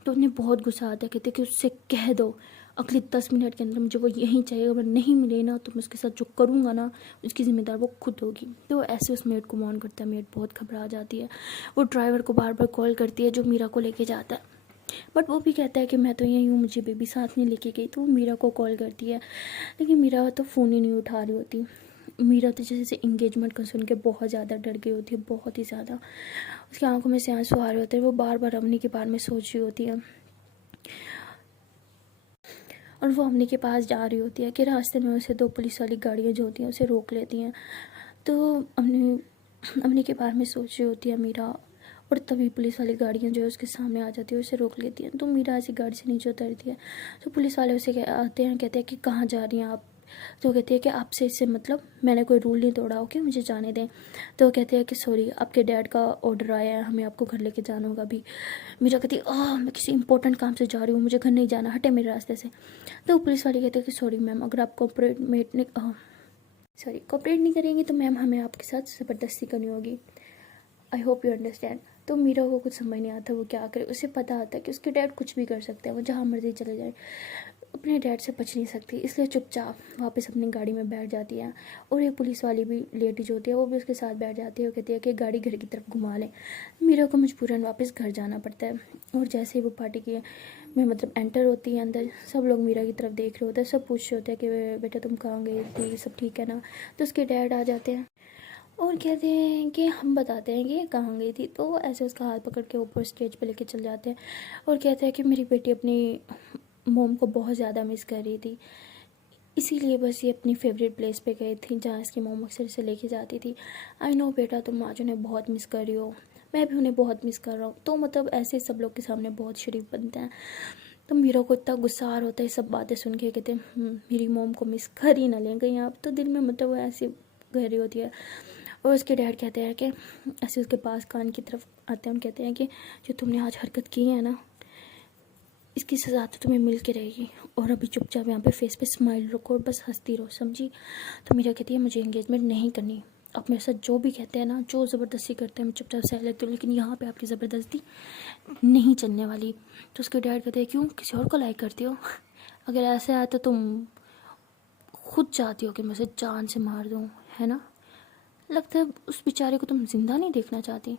तो उन्हें बहुत गुस्सा आता है, कहते हैं कि उससे कह दो अगले 10 मिनट के अंदर मुझे वो यहीं चाहिए, अगर नहीं मिले ना तो मैं उसके साथ जो करूँगा ना उसकी ज़िम्मेदार वो खुद होगी। तो ऐसे उस मेड को मौन करता है। मेड बहुत घबरा जाती है। वो ड्राइवर को बार बार कॉल करती है जो मीरा को लेके जाता है, बट वो भी कहता है कि मैं तो यहीं हूँ, मुझे बेबी साथ नहीं लेके गई। तो वो मीरा को कॉल करती है, लेकिन मीरा तो फ़ोन ही नहीं उठा रही होती। मीरा तो जैसे इंगेजमेंट का सुन के बहुत ज़्यादा डर गई होती है, बहुत ही ज़्यादा। उसकी आंखों में से आंसू आ रहे होते हैं। वो बार बार अवनी के बारे में सोच रही होती है। और वो अवनी के पास जा रही होती है कि रास्ते में उसे 2 पुलिस वाली गाड़ियाँ जो होती हैं उसे रोक लेती हैं। तो अवनी के बारे में सोच रही होती है मीरा, और तभी पुलिस वाली गाड़ियाँ जो है उसके सामने आ जाती है, उसे रोक लेती हैं। तो मीरा ऐसी गाड़ी से नीचे उतरती है। तो पुलिस वाले उसे आते हैं, कहते हैं कि कहाँ जा रही हैं आप। तो कहती है कि आपसे इससे मतलब मैंने कोई रूल नहीं तोड़ा, ओके मुझे जाने दें। तो कहते हैं कि सॉरी आपके डैड का ऑर्डर आया है, हमें आपको घर लेके जाना होगा अभी। मीरा कहती है मैं किसी इंपॉर्टेंट काम से जा रही हूँ, मुझे घर नहीं जाना, हटे मेरे रास्ते से। तो पुलिस वाले कहते हैं कि सॉरी मैम, अगर आप कोऑपरेट नहीं करेंगी तो मैम हमें आपके साथ ज़बरदस्ती करनी होगी। I hope you understand. तो मीरा को कुछ समझ नहीं आता वो क्या करे। उसे पता आता है कि उसके डैड कुछ भी कर सकते हैं, वो जहाँ मर्जी चले जाए, अपने डैड से बच नहीं सकती, इसलिए चुपचाप वापस अपनी गाड़ी में बैठ जाती है। और एक पुलिस वाली भी लेडी जो होती है वो भी उसके साथ बैठ जाती है और कहती है कि गाड़ी घर की तरफ घुमा लें। मीरा को मजबूरन वापस घर जाना पड़ता है। और जैसे ही वो पार्टी की में मतलब एंटर होती है अंदर, सब लोग मीरा की तरफ देख रहे होते हैं, सब पूछ रहे होते हैं कि बेटा तुम कहाँ गई थी, सब ठीक है ना। तो उसके डैड आ जाते हैं और कहते हैं कि हम बताते हैं कि ये कहाँ गई थी। तो ऐसे उसका हाथ पकड़ के ऊपर स्टेज पे लेके चल जाते हैं और कहते हैं कि मेरी बेटी अपनी मोम को बहुत ज़्यादा मिस कर रही थी, इसीलिए बस ये अपनी फेवरेट प्लेस पे गई थी जहाँ इसकी मोम अक्सर से लेके जाती थी। आई नो बेटा तुम आज उन्हें बहुत मिस कर रही हो, मैं भी उन्हें बहुत मिस कर रहा हूँ। तो मतलब ऐसे सब लोग के सामने बहुत शरीफ बनते हैं। तो मीरा को इतना गुस्सा आ रहा होता है सब बातें सुन के, कहते हैं मेरी मोम को मिस कर ही ना लें कहीं आप। तो दिल में मतलब वो ऐसी गहरी होती है। और उसके डैड कहते हैं कि ऐसे उसके पास कान की तरफ आते हैं और कहते हैं कि जो तुमने आज हरकत की है ना इसकी सज़ा तो तुम्हें मिल के रहेगी, और अभी चुपचाप यहाँ पे फेस पे स्माइल रखो और बस हंसती रहो, समझी। तो मीरा कहती है मुझे एंगेजमेंट नहीं करनी, आप मेरे साथ जो भी कहते हैं ना, जो ज़बरदस्ती करते हैं मैं चुपचाप सह लेती हूँ, लेकिन यहाँ पे आपकी ज़बरदस्ती नहीं चलने वाली। तो उसके डैड कहते हैं क्यों, किसी और को लाइक करती हो? अगर ऐसे आया तो तुम खुद चाहती हो कि मैं उसे जान से मार दूँ, है ना? लगता है उस बेचारे को तुम जिंदा नहीं देखना चाहती।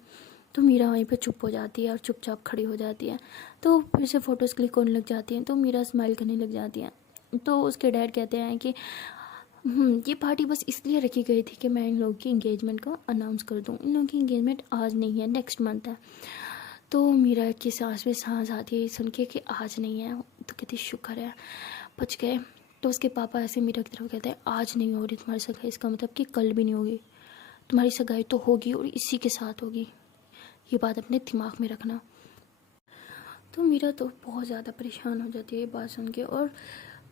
तो मीरा वहीं पे चुप हो जाती है और चुपचाप खड़ी हो जाती है। तो फिर से फ़ोटोज़ क्लिक होने लग जाती हैं, तो मीरा स्माइल करने लग जाती है। तो उसके डैड कहते हैं कि ये पार्टी बस इसलिए रखी गई थी कि मैं इन लोगों की इंगेजमेंट का अनाउंस कर दूँ। इन लोगों की इंगेजमेंट आज नहीं है, नेक्स्ट मंथ है। तो मीरा की सांस में सांस आती है सुन के कि आज नहीं है। तो कहती शुक्र है बच गए। तो उसके पापा ऐसे मीरा की तरफ कहते हैं आज नहीं हो रही तुम्हारी सगाई, इसका मतलब कि कल भी नहीं होगी, तुम्हारी सगाई तो होगी और इसी के साथ होगी, ये बात अपने दिमाग में रखना। तो मीरा तो बहुत ज़्यादा परेशान हो जाती है ये बात सुन के। और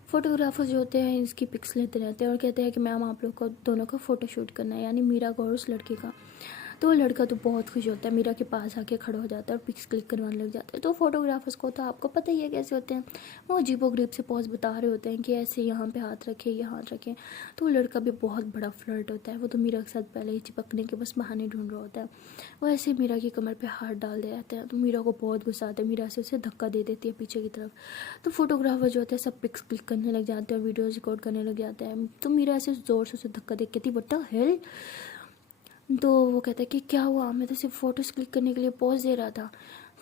फोटोग्राफर्स जो होते हैं इसकी पिक्स लेते रहते हैं और कहते हैं कि मैम आप लोग को दोनों का फ़ोटो शूट करना है, यानी मीरा का और उस लड़की का। तो लड़का तो बहुत खुश होता है, मीरा के पास आके खड़ा हो जाता है और पिक्स क्लिक करवाने लग जाता है। तो फोटोग्राफर्स को तो आपको पता ही है कैसे होते हैं, वो अजीबोगरीब से पॉज बता रहे होते हैं कि ऐसे यहाँ पे हाथ रखें, ये हाथ रखें। तो लड़का भी बहुत बड़ा फ्लर्ट होता है, वो तो मीरा के साथ पहले ही चिपकने के बस बहाने ढूंढ रहा होता है। वो ऐसे मीरा की कमर पर हाथ डाल दे जाते हैं, तो मीरा को बहुत गुस्सा आता है, मीरा से उसे धक्का दे देती है पीछे की तरफ। तो फोटोग्राफर जो होते हैं सब पिक्स क्लिक करने लग जाते हैं और वीडियोज़ रिकॉर्ड करने लग जाते हैं। तो मीरा ऐसे ज़ोर से उसे धक्का देख कहती व्हाट द हेल। तो वो कहता है कि क्या हुआ, मैं तो सिर्फ फ़ोटोज़ क्लिक करने के लिए पॉज दे रहा था।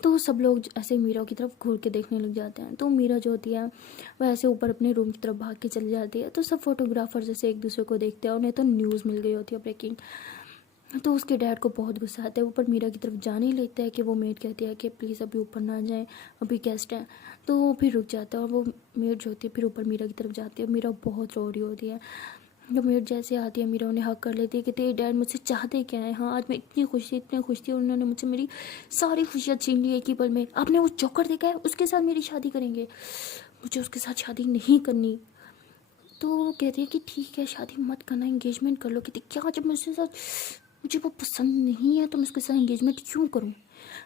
तो सब लोग ऐसे मीरा की तरफ घूर के देखने लग जाते हैं। तो मीरा जो होती है वह ऐसे ऊपर अपने रूम की तरफ भाग के चली जाती है। तो सब फोटोग्राफर जैसे एक दूसरे को देखते हैं, उन्हें तो न्यूज़ मिल गई होती है ब्रेकिंग। तो उसके डैड को बहुत गुस्सा आता है, ऊपर मीरा की तरफ जाने ही लेता है कि वो मेड कहती है कि प्लीज़ अभी ऊपर ना जाएं, अभी गेस्ट हैं। तो वो फिर रुक जाता है और वो मेड जो होती है फिर ऊपर मीरा की तरफ जाती है। मीरा बहुत रो रही होती है। जब मेड जैसे आती है मीरा उन्हें हक कर लेती है कि तेरे डैड मुझसे चाहते क्या है। हाँ, आज मैं इतनी खुश थी, उन्होंने मुझसे मेरी सारी खुशियाँ छीन ली एक ही पल में। आपने वो जोकर देखा है, उसके साथ मेरी शादी करेंगे, मुझे उसके साथ शादी नहीं करनी। तो वो कहती है कि ठीक है शादी मत करना, एंगेजमेंट कर लो। कहती क्या, जब मुझसे साथ मुझे वो पसंद नहीं है तो मैं उसके साथ एंगेजमेंट क्यों करूँ,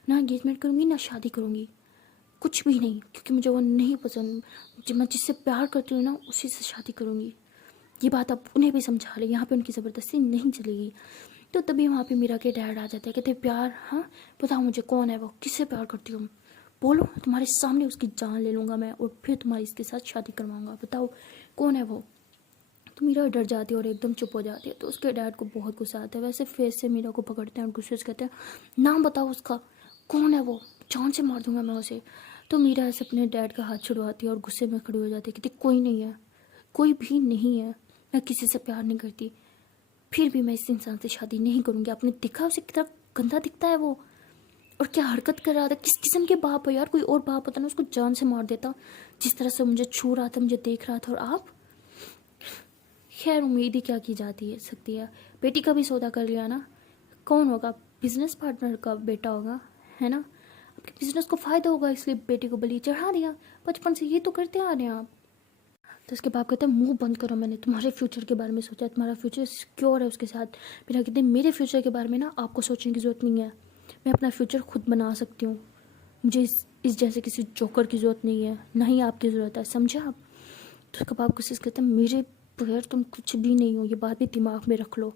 ना एंगेजमेंट करूँगी ना शादी करूँगी, कुछ भी नहीं, क्योंकि मुझे वो नहीं पसंद। जब मैं जिससे प्यार करती हूँ ना उसी से शादी करूँगी। ये बात आप उन्हें भी समझा लें, यहाँ पे उनकी ज़बरदस्ती नहीं चलेगी। तो तभी वहाँ पे मीरा के डैड आ जाते हैं, कहते प्यार, हाँ बताओ मुझे कौन है वो, किससे प्यार करती हूँ, बोलो, तुम्हारे सामने उसकी जान ले लूँगा मैं और फिर तुम्हारी इसके साथ शादी करवाऊँगा, बताओ कौन है वो। तो मीरा डर जाती है और एकदम चुप हो जाती है। तो उसके डैड को बहुत गुस्सा आता है, वैसे फेस से मीरा को पकड़ते हैं और गुस्से से कहते हैं नाम बताओ उसका, कौन है वो, जान से मार दूंगा मैं उसे। तो मीरा ऐसे अपने डैड का हाथ छुड़वाती है और गुस्से में खड़ी हो जाती है, कहती कोई नहीं है, कोई भी नहीं है, मैं किसी से प्यार नहीं करती, फिर भी मैं इस इंसान से शादी नहीं करूँगी। आपने देखा उसे कितना गंदा दिखता है वो, और क्या हरकत कर रहा था, किस किस्म के बाप हो यार, कोई और बाप होता ना उसको जान से मार देता, जिस तरह से मुझे छू रहा था, मुझे देख रहा था। और आप, खैर उम्मीद ही क्या की जाती है सकती है, बेटी का भी सौदा कर लिया ना, कौन होगा, बिजनेस पार्टनर का बेटा होगा, है ना, आपके बिजनेस को फ़ायदा होगा इसलिए बेटी को बलि चढ़ा दिया, बचपन से ये तो करते आ रहे हैं आप। तो उसके बाप कहते हैं मुंह बंद करो, मैंने तुम्हारे फ्यूचर के बारे में सोचा, तुम्हारा फ्यूचर सिक्योर है उसके साथ। मेरा कहते हैं मेरे फ्यूचर के बारे में ना आपको सोचने की ज़रूरत नहीं है, मैं अपना फ्यूचर खुद बना सकती हूँ, मुझे इस जैसे किसी जोकर की ज़रूरत नहीं है, ना ही आपकी ज़रूरत है, समझे आप। तो उसका बाप गुस्से से कहते हैं मेरे बगैर तुम कुछ भी नहीं हो, ये बात भी दिमाग में रख लो।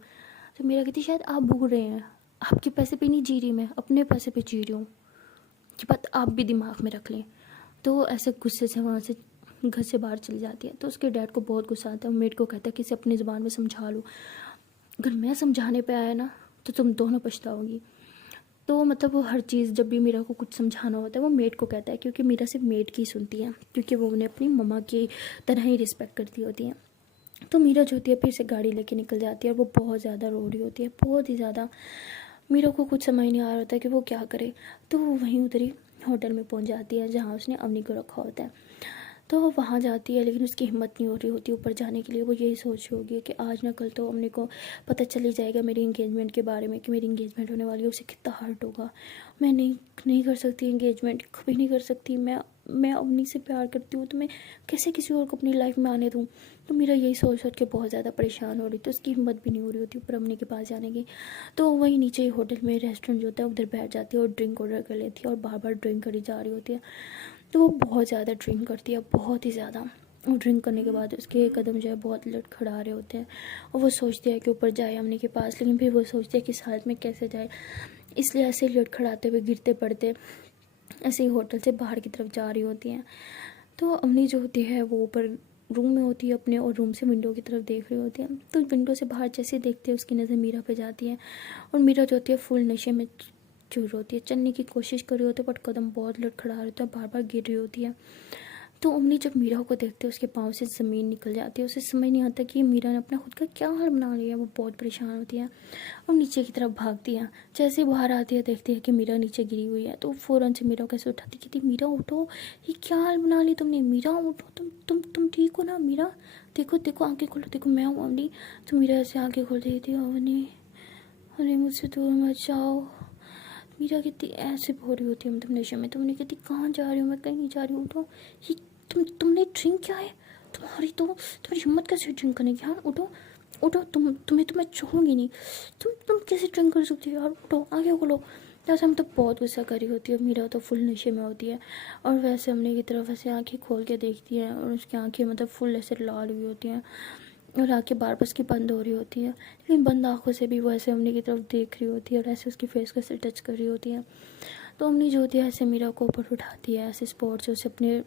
तो मेरा कहती शायद आप भूल रहे हैं, आपके पैसे पे नहीं जी रही मैं, अपने पैसे पे जी रही हूँ, ये बात आप भी दिमाग में रख लें। तो ऐसे गुस्से से वहाँ से घर से बाहर चली जाती है। तो उसके डैड को बहुत गुस्सा आता है, मेड को कहता है कि इसे अपनी ज़ुबान में समझा लो, अगर मैं समझाने पे आया ना तो तुम दोनों पछताओगी। तो मतलब वो हर चीज़ जब भी मीरा को कुछ समझाना होता है वो मेड को कहता है, क्योंकि मीरा सिर्फ मेड की सुनती है, क्योंकि वो उन्हें अपनी मम्मा की तरह ही रिस्पेक्ट करती होती है। तो मीरा जो होती है फिर से गाड़ी लेके निकल जाती है और वो बहुत ज़्यादा रो रही होती है, बहुत ही ज़्यादा। मीरा को कुछ समझ नहीं आ रहा होता कि वो क्या करे। तो वो वहीं उधर ही होटल में पहुंच जाती है जहाँ उसने अवनी को रखा होता है। तो वो वहाँ जाती है लेकिन उसकी हिम्मत नहीं हो रही होती ऊपर जाने के लिए। वो यही सोच रही होगी कि आज ना कल तो अवनी को पता चल ही जाएगा मेरी इंगेजमेंट के बारे में कि मेरी इंगेजमेंट होने वाली है, उसे कितना हर्ट होगा। मैं नहीं कर सकती इंगेजमेंट, कभी नहीं कर सकती। मैं अवनी से प्यार करती हूँ तो मैं कैसे किसी और को अपनी लाइफ में आने दूँ। तो मेरा यही सोच सोच के बहुत ज़्यादा परेशान हो रही थी, उसकी हिम्मत भी नहीं हो रही होती ऊपर अवनी के पास जाने की। तो वहीं नीचे होटल में रेस्टोरेंट जो होता है उधर बैठ जाती है और ड्रिंक ऑर्डर कर लेती है और बार बार ड्रिंक करी जा रही होती है। तो वो बहुत ज़्यादा ड्रिंक करती है, बहुत ही ज़्यादा। और ड्रिंक करने के बाद उसके कदम जो है बहुत लड़खड़ा रहे होते हैं और वो सोचती है कि ऊपर जाए अम्मी के पास, लेकिन फिर वो सोचती है कि इस हालत में कैसे जाए, इसलिए ऐसे लड़खड़ाते हुए गिरते पड़ते ऐसे ही होटल से बाहर की तरफ जा रही होती हैं। तो अम्मी जो होती है वो ऊपर रूम में होती है अपने, और रूम से विंडो की तरफ देख रही होती है। तो विंडो से बाहर जैसे देखते हैं उसकी नज़र मीरा पे जाती है और मीरा जो होती है फुल नशे में चूर होती है, चलने की कोशिश कर रही होती है बट कदम बहुत लड़खड़ा रहे होते हैं, बार बार गिर रही होती है। तो अम्मी जब मीरा को देखते हैं उसके पाँव से ज़मीन निकल जाती है, उसे समझ नहीं आता कि मीरा ने अपना खुद का क्या हाल बना लिया है। वो बहुत परेशान होती है और नीचे की तरफ भागती है। जैसे ही बाहर आती है देखती है कि मीरा नीचे गिरी हुई है, तो फ़ौरन से मीरा को कैसे उठाती, कहती मीरा उठो, ये क्या हाल बना ली तुमने, मीरा उठो, तुम ठीक हो ना मीरा, देखो देखो आंखें खोलो, देखो मैं हूँ अवनी। तो मीरा ऐसे आंखें खोल देती है, अवनी अरे मुझसे दूर मत जाओ। मीरा कितनी ऐसे बोल रही होती है मतलब नशे में। तो मैंने कहती कहाँ जा रही हूँ, मैं कहीं नहीं जा रही हूँ, उठो। ये तुमने ड्रिंक क्या है तुम्हारी, तो तुम्हारी हिम्मत कैसे ड्रिंक करने की, हाँ उठो। उठो, तुम्हें तो मैं छोड़ूंगी नहीं। तुम कैसे ड्रिंक कर सकती हो यार, उठो आगे खोलो। जैसे हम तो बहुत गुस्सा करी होती है, मीरा तो फुल नशे में होती है और वैसे हमने की तरफ ऐसे आंखें खोल के देखती है और उसकी आंखें मतलब फुल ऐसे लाल हुई होती हैं और आंखें बार बार उसकी बंद हो रही होती है, लेकिन बंद आंखों से भी वो ऐसे हमने की तरफ देख रही होती है और ऐसे उसकी फेस को ऐसे टच कर रही होती है। तो हमने जो होती है ऐसे मीरा को ऊपर उठाती है, ऐसे स्पॉट से उसे अपने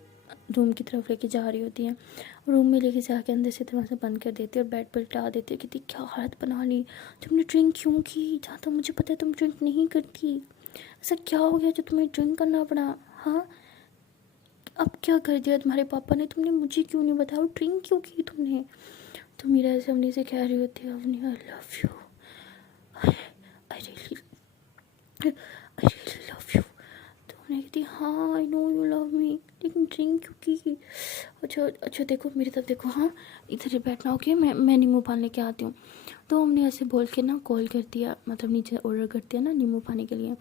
रूम की तरफ लेके जा रही होती है। रूम में लेके जाके अंदर से दरवाज़ा बंद कर देती है और बेड पर लिटा देती है। कहती क्या हालत बना ली, तुमने ड्रिंक क्यों की, जहाँ तक मुझे पता है तुम ड्रिंक नहीं करती, ऐसा क्या हो गया जो तुम्हें ड्रिंक करना पड़ा। हाँ, अब क्या कर दिया तुम्हारे पापा ने, तुमने मुझे क्यों नहीं बताया, ड्रिंक क्यों की तुमने। तो मीरा ऐसे अवनी से कह रही होती है, Avni I love you, I really love you. तो उन्हें कहती हाँ I know you love me, लेकिन ड्रिंक क्यों की। अच्छा देखो मेरी तरफ देखो, हाँ इधर ही बैठना, ओके मैं नींबू पानी लेके आती हूँ। तो हमने ऐसे बोल के ना कॉल कर दिया, मतलब नीचे ऑर्डर करती है ना नींबू पानी के लिए।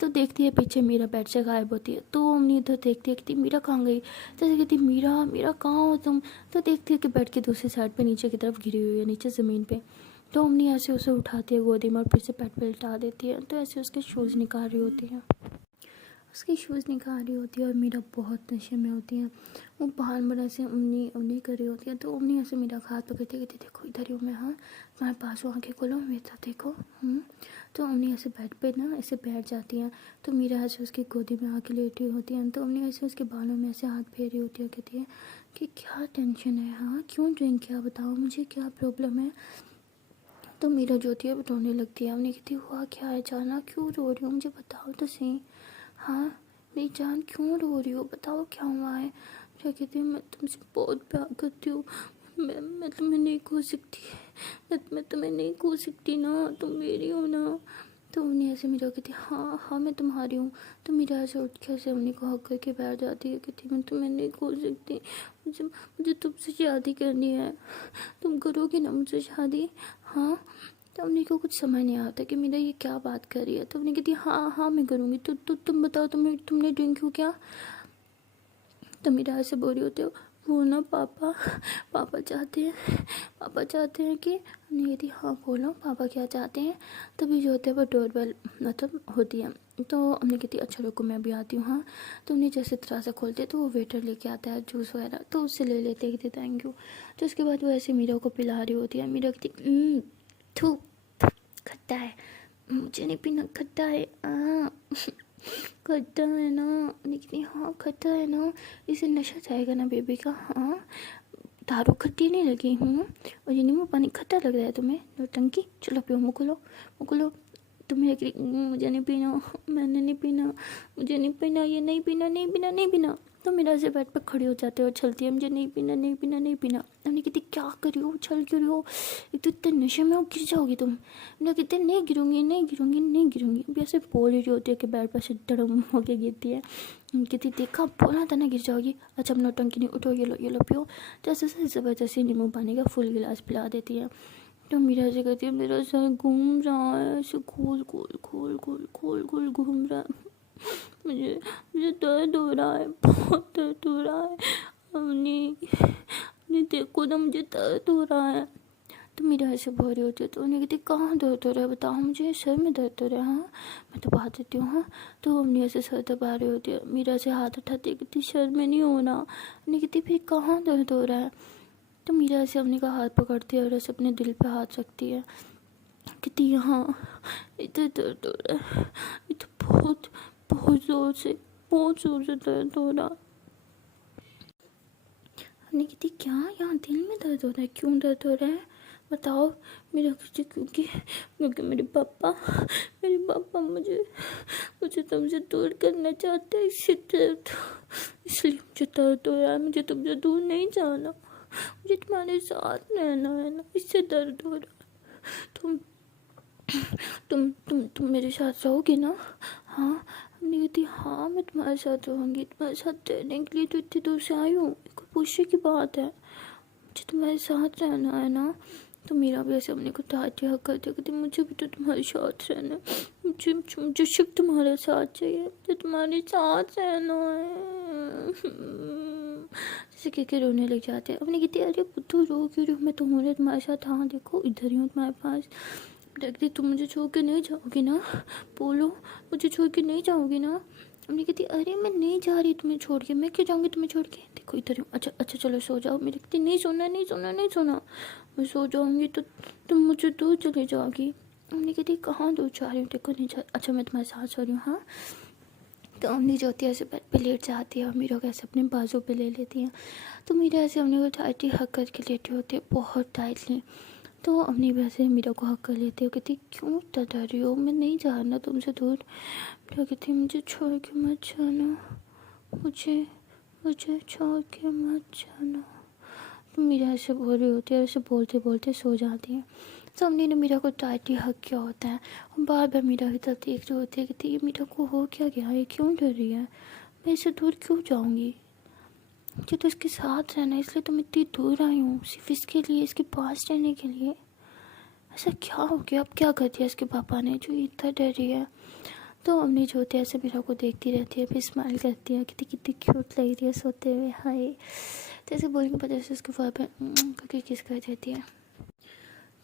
तो देखती है पीछे मीरा बेड से गायब होती है। तो हमने इधर देखती है, कहती मीरा कहाँ गई। तो कहती मीरा मीरा कहाँ हो तुम। तो देखती है कि बेड की दूसरी साइड पे नीचे की तरफ गिरी हुई है, नीचे ज़मीन पे। तो हमने ऐसे उसे उठाती है गोदी में और फिर से बेड पे लिटा देती है। तो ऐसे उसके शूज़ निकाल रही होती है, उसकी शूज़ निकाल रही होती है और मीरा बहुत नशे में होती है। वो बाहर बड़ा से उन्नी कर रही होती है। तो उन्नी ऐसे मीरा का हाथ पकड़ती कहती देखो इधर ही हूँ मैं, हाँ तुम्हारे पास हूँ, आंखें खोलो मेरे साथ देखो। तो उन्नी ऐसे बेड पे ना ऐसे बैठ जाती हैं। तो मीरा ऐसे उसकी गोदी में आके लेटी होती है। तो उन्नी ऐसे उसके बालों में ऐसे हाथ फेर रही होती है, कहती है कि क्या टेंशन है, हाँ क्यों ड्रिंक किया बताओ मुझे, क्या प्रॉब्लम है। तो मीरा जो होती है वो रोने लगती है। उन्हें कहती हुआ क्या है जाना, क्यों रो रही हो, मुझे बताओ तो सही, हाँ मेरी जान क्यों रो रही हो, बताओ क्या हुआ है। क्या कहती है मैं तुमसे बहुत प्यार करती हूँ, मैं तुम्हें नहीं खो सकती, मैं तुम्हें नहीं खो सकती ना, तुम मेरी हो ना। तो उन्हें ऐसे मीरा कहती हाँ हाँ मैं तुम्हारी हूँ। तो मीरा ऐसे उठ के ऐसे उन्हीं को हक करके बैठ जाती है, कहती मैं तुम्हें नहीं खो सकती, मुझे तुमसे शादी करनी है, तुम करोगे ना मुझसे शादी, हाँ। तो हमने को कुछ समझ नहीं आता कि मीरा ये क्या बात कर रही है। तो हमने कहती हाँ हाँ मैं करूँगी, तो तुम बताओ तुमने ड्रिंक क्यों किया। तो मीरा ऐसे बोल रही होते हो वो ना पापा चाहते हैं कि, हमने कहती हाँ बोलो पापा क्या चाहते हैं। तभी जो होता है वो डोरबेल मतलब होती है। तो हमने कहती अच्छा रुको मैं भी आती हूँ, हाँ। तो हमने जैसे तरह से खोलते तो वो वेटर लेके आता है जूस वगैरह, तो उससे ले लेते कहते थैंक यू। तो उसके बाद वो ऐसे मीरा को पिला रही होती है। मीरा कहती थू खट्टा है, मुझे नहीं पीना, खट्टा है खट्टा है ना। निकली हाँ खट्टा है ना, इसे नशा जाएगा ना बेबी का, हाँ दारू खट्टी नहीं लगी हूँ और ये नींबू पानी खट्टा लग रहा है तुम्हें, नौटंकी, चलो पियो, मुकुलो। तुम्हें लग रही मुझे नहीं पीना, मैंने नहीं पीना, मुझे नहीं पीना, ये नहीं पीना नहीं पीना नहीं पीना। तो मेरा से बेड पर खड़ी हो जाते हो, चलती है मुझे नहीं पीना नहीं पीना नहीं पीना। हमने कहती क्या कर रही हो, चल क्यों रही हो, एक तो इतने नशे में हो गिर जाओगी तुम। हमने कहते नहीं गिरूंगी नहीं गिरूंगी नहीं गिरूंगी। अभी ऐसे बोल रही होती है कि बेड पर से डड़म होके गिरती है। कहती देखा बोला था ना गिर जाओगी, अच्छा अब नौटंकी नहीं, उठो ये लो पियो। जैसे ज़बरदस्ती नींबू पानी का फुल गिलास पिला देती है। तो मीरा से कहती है मेरा सर घूम रहा है, ऐसे गोल गोल गोल गोल गोल गोल घूम रहा है, मुझे मुझे दर्द हो रहा है, बहुत दर्द हो रहा है, अपनी देखो ना मुझे दर्द हो रहा है। तो मेरा ऐसे बोल रही होती है। तो उन्हें कहती कहाँ दर्द हो रहा है बताओ मुझे, सर में दर्द हो रहा है, हाँ मैं दबा देती हूँ, हाँ। तो हमने ऐसे सर दबा रही होती है। मीरा से हाथ उठाती है, कहती सर में नहीं हो रहा। उन्हें कहती फिर कहाँ दर्द हो रहा है। तो मीरा ऐसे अपने का हाथ पकड़ती है और ऐसे अपने दिल पे हाथ रखती है, कहती यहाँ इधर दर्द हो रहा है, ये तो बहुत बहुत ज़ोर से दर्द हो रहा। हमने कहती क्या यहाँ दिल में दर्द हो रहा है, क्यों दर्द हो रहा है बताओ। मेरा क्योंकि मेरे पापा मुझे तुमसे दूर करना चाहते हैं, इसलिए मुझे दर्द हो रहा है, मुझे तुमसे दूर नहीं जाना, मुझे तुम्हारे साथ रहना है ना, इससे दर्द हो रहा है। तुम मेरे साथ रहोगे ना, हाँ। हमने कहती हाँ मैं तुम्हारे साथ रहूँगी, तुम्हारे साथ रहने के लिए तो इतनी दूर से आई हूँ, कोई पूछने की बात है, मुझे तुम्हारे साथ रहना है ना। तो मेरा भी ऐसे हमने को ताज़ा हक कर दिया, कहती मुझे भी तो तुम्हारे साथ रहना है, मुझे सिर्फ तुम्हारे साथ चाहिए, मुझे तुम्हारे साथ रहना है। जैसे कह रोने लग जाते हैं। अपने कहती है अरे बुद्धू रो क्यों रही हो, मैं तो हूँ तुम्हारे साथ, हाँ देखो इधर ही हूँ तुम्हारे पास। देखती तुम मुझे छोड़ के नहीं जाओगी ना, बोलो मुझे छोड़ के नहीं जाओगी ना। हमने कहती अरे मैं नहीं जा रही तुम्हें छोड़ के, मैं क्यों जाऊँगी तुम्हें छोड़ के, देखो इधर हूँ, अच्छा अच्छा चलो सो जाओ। मेरी कहती नहीं सोना नहीं सोना नहीं सोना, मैं सो जाऊँगी तो तुम मुझे दूर चले जाओगी। हमने कहती कहाँ दूर जा रही हूँ, देखो नहीं जा, अच्छा मैं तुम्हारे साथ सो रही हूँ हाँ। तो अम्मी जो होती है ऐसे बेड पे लेट जाती है और मीरा को ऐसे अपने बाजू पे ले लेती है। तो मीरा ऐसे अम्मी को टाइटली हक करके लेटी होती है, बहुत टाइटली। तो अम्मी भी ऐसे मीरा को हक कर लेती है, कहती क्यों डर रही हो, मैं नहीं जाना तुमसे दूर। मीरा कहती मुझे छोड़ के मत जाना, मुझे मुझे छोड़ के मत जाना। तो मीरा ऐसे बोल रही होती है, ऐसे बोलते बोलते सो जाती है। तो अम्मी ने मीरा को टाइटली हक किया होता है और बार बार मीरा की तरफ देख रही होती है, कहती ये मीरा को हो क्या गया, ये क्यों डर रही है, मैं इससे दूर क्यों जाऊँगी, मुझे तो इसके साथ रहना है, इसलिए तो मैं इतनी दूर आई हूँ, सिर्फ इसके लिए, इसके पास रहने के लिए। ऐसा क्या हो गया, अब क्या कर दिया इसके पापा ने जो इतना डर रही है। तो अम्मी जो होती है ऐसे मीरा को देखती रहती है, फिर स्माइल करती है, कितनी कितनी क्यूट लग रही है सोते हुए, हाय। तो ऐसे बोलने के बाद ऐसे उसके फर पे करके किस कर देती है।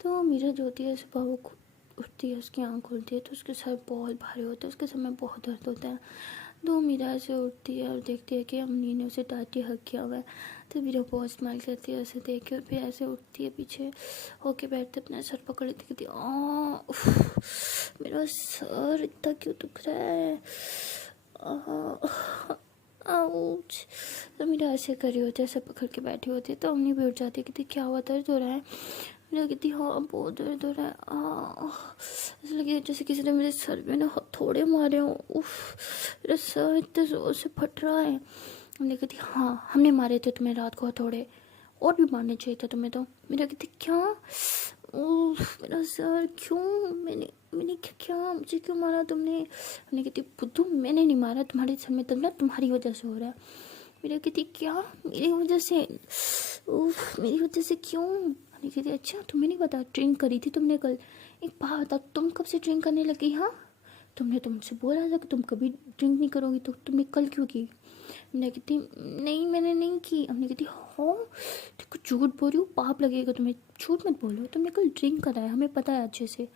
तो मीरा जो होती है सुबह वो उठती है, उसकी आँख खुलती है तो उसके सर बहुत भारी होता है, उसके सर में बहुत दर्द होता है। तो मीरा ऐसे उठती है और देखती है कि अम्मी ने उसे टाटी हक किया हुआ है। तो मीरा बहुत स्माइल करती है ऐसे देख के, और फिर ऐसे उठती है पीछे होके बैठते अपना सर पकड़ लेती, कहती मेरा सर इतना क्यों दुख रहा है, आउच। तो मीरा ऐसे करी होती है, ऐसे पकड़ के बैठी होती है। तो अम्मी भी उठ जाती है, कहती क्या हुआ, दर्द हो रहा है। मेरा कहती हाँ बहुत दर्द हो रहा है, ऐसा लगे जैसे किसी ने मेरे सर में ना हथौड़े मारे हों, उफ मेरा सर इतने जोर से फट रहा है। हमने कहती हाँ हमने मारे थे तुम्हें रात को हथौड़े, और भी मारने चाहिए था तुम्हें तो। मेरा कहती क्या, उफ मेरा सर क्यों, मैंने मैंने क्या क्या मुझे क्यों मारा तुमने। हमने कहती बुद्धू मैंने नहीं मारा, तुम्हारे सर में दर्द ना तुम्हारी वजह से हो रहा है। मेरा कहती क्या मेरी वजह से, उफ मेरी वजह से क्यों। हमने कहती अच्छा तुम्हें नहीं पता ड्रिंक करी थी तुमने कल, एक बात बता तुम कब से ड्रिंक करने लगी, हाँ तुमने तुमसे बोला था कि तुम कभी ड्रिंक नहीं करोगी, तो तुमने कल क्यों की। हमने कहती नहीं मैंने नहीं की। हमने कहती हाँ देखो झूठ बोल रही हूँ, पाप लगेगा तुम्हें, झूठ मत बोलो, तुमने कल ड्रिंक करा है हमें पता है अच्छे से।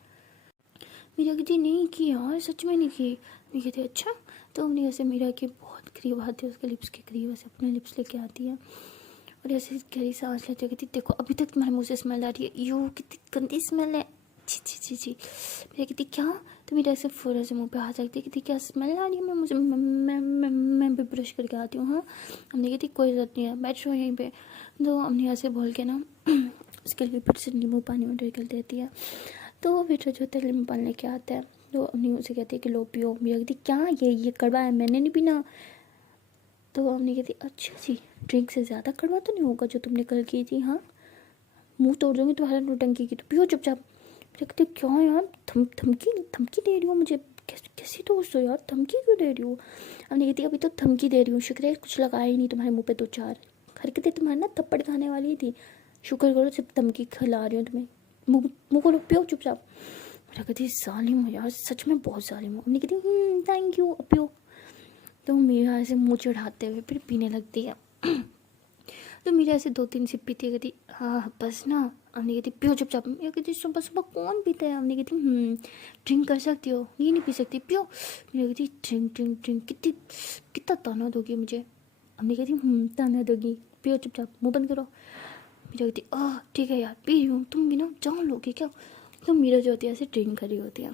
मीरा कहती नहीं की यार सच में नहीं की। मैं कहती अच्छा। तो हमने ऐसे मीरा के बहुत करीब आती है, उसके लिप्स के करीब ऐसे अपने लिप्स लेके आती है और ऐसे गहरी सांस लेते, कहती देखो अभी तक तुम्हारे मुँह से स्मेल आ रही है, यू कितनी गंदी स्मेल है, छी छी छी छी। मेरा कहती क्या, तो मेरा ऐसे फौरन से मुँह पे हाथ रखती, कहती क्या स्मेल आ रही है, मैं मुझे मैं भी ब्रश करके आती हूँ हाँ। हमने कहती कोई ज़रूरत नहीं है बैठ रहो यहीं पे। तो हमने ऐसे बोल के ना उसके लिए फिर से नींबू पानी में कर देती है। तो वो बेटा जो होता है नींबू पानी लेके आता है, तो अम्मी उसे कहती है कि लो पियो। मेरा कहती क्या ये कड़वा है मैंने नहीं पीना। तो अम्मी कहती अच्छा जी ड्रिंक से ज़्यादा कड़वा तो नहीं होगा जो तुमने कल की थी, हाँ मुंह तोड़ दूँगी तुम्हारा नौटंकी की, तो पियो चुपचाप। मेरे कहते क्यों यार धमकी दे रही हो मुझे, कैसी दोस्त हो यार, धमकी क्यों दे रही हो। हमने कहती अभी तो धमकी दे रही हूँ, शुक्र है कुछ लगाया ही नहीं तुम्हारे मुँह पे, 2-4 हरकतें तुम्हारे ना थप्पड़ खाने वाली ही थी, शुक्र करो सिर्फ धमकी खिला रही हूँ तुम्हें, मुँह खोलो पियो चुपचाप। मेरा कहती जालिम हो यार सच में बहुत जालिम हो। हमने कहती थैंक यू अब पियो। तो मेरा ऐसे मुँह चढ़ाते हुए फिर पीने लगती है। तो मेरे ऐसे 2-3 सिप पीती है, कहती हाँ बस ना। हमने कहती पियो चुपचाप। मैं कहती सुबह सुबह कौन पीता है। हमने कहती ड्रिंक कर सकती हो, ये नहीं पी सकती पियो। मेरे कहती ड्रिंक ड्रिंक ड्रिंक कितना ताना दोगी मुझे। हमने कहती ताना दोगी, पियो चुपचाप मुँह बंद करो। मेरा कहती ठीक है यार पी रही हूँ, तुम भी ना जान लोगे क्या। तो मेरा जो होती है ऐसे ड्रिंक करी होती है,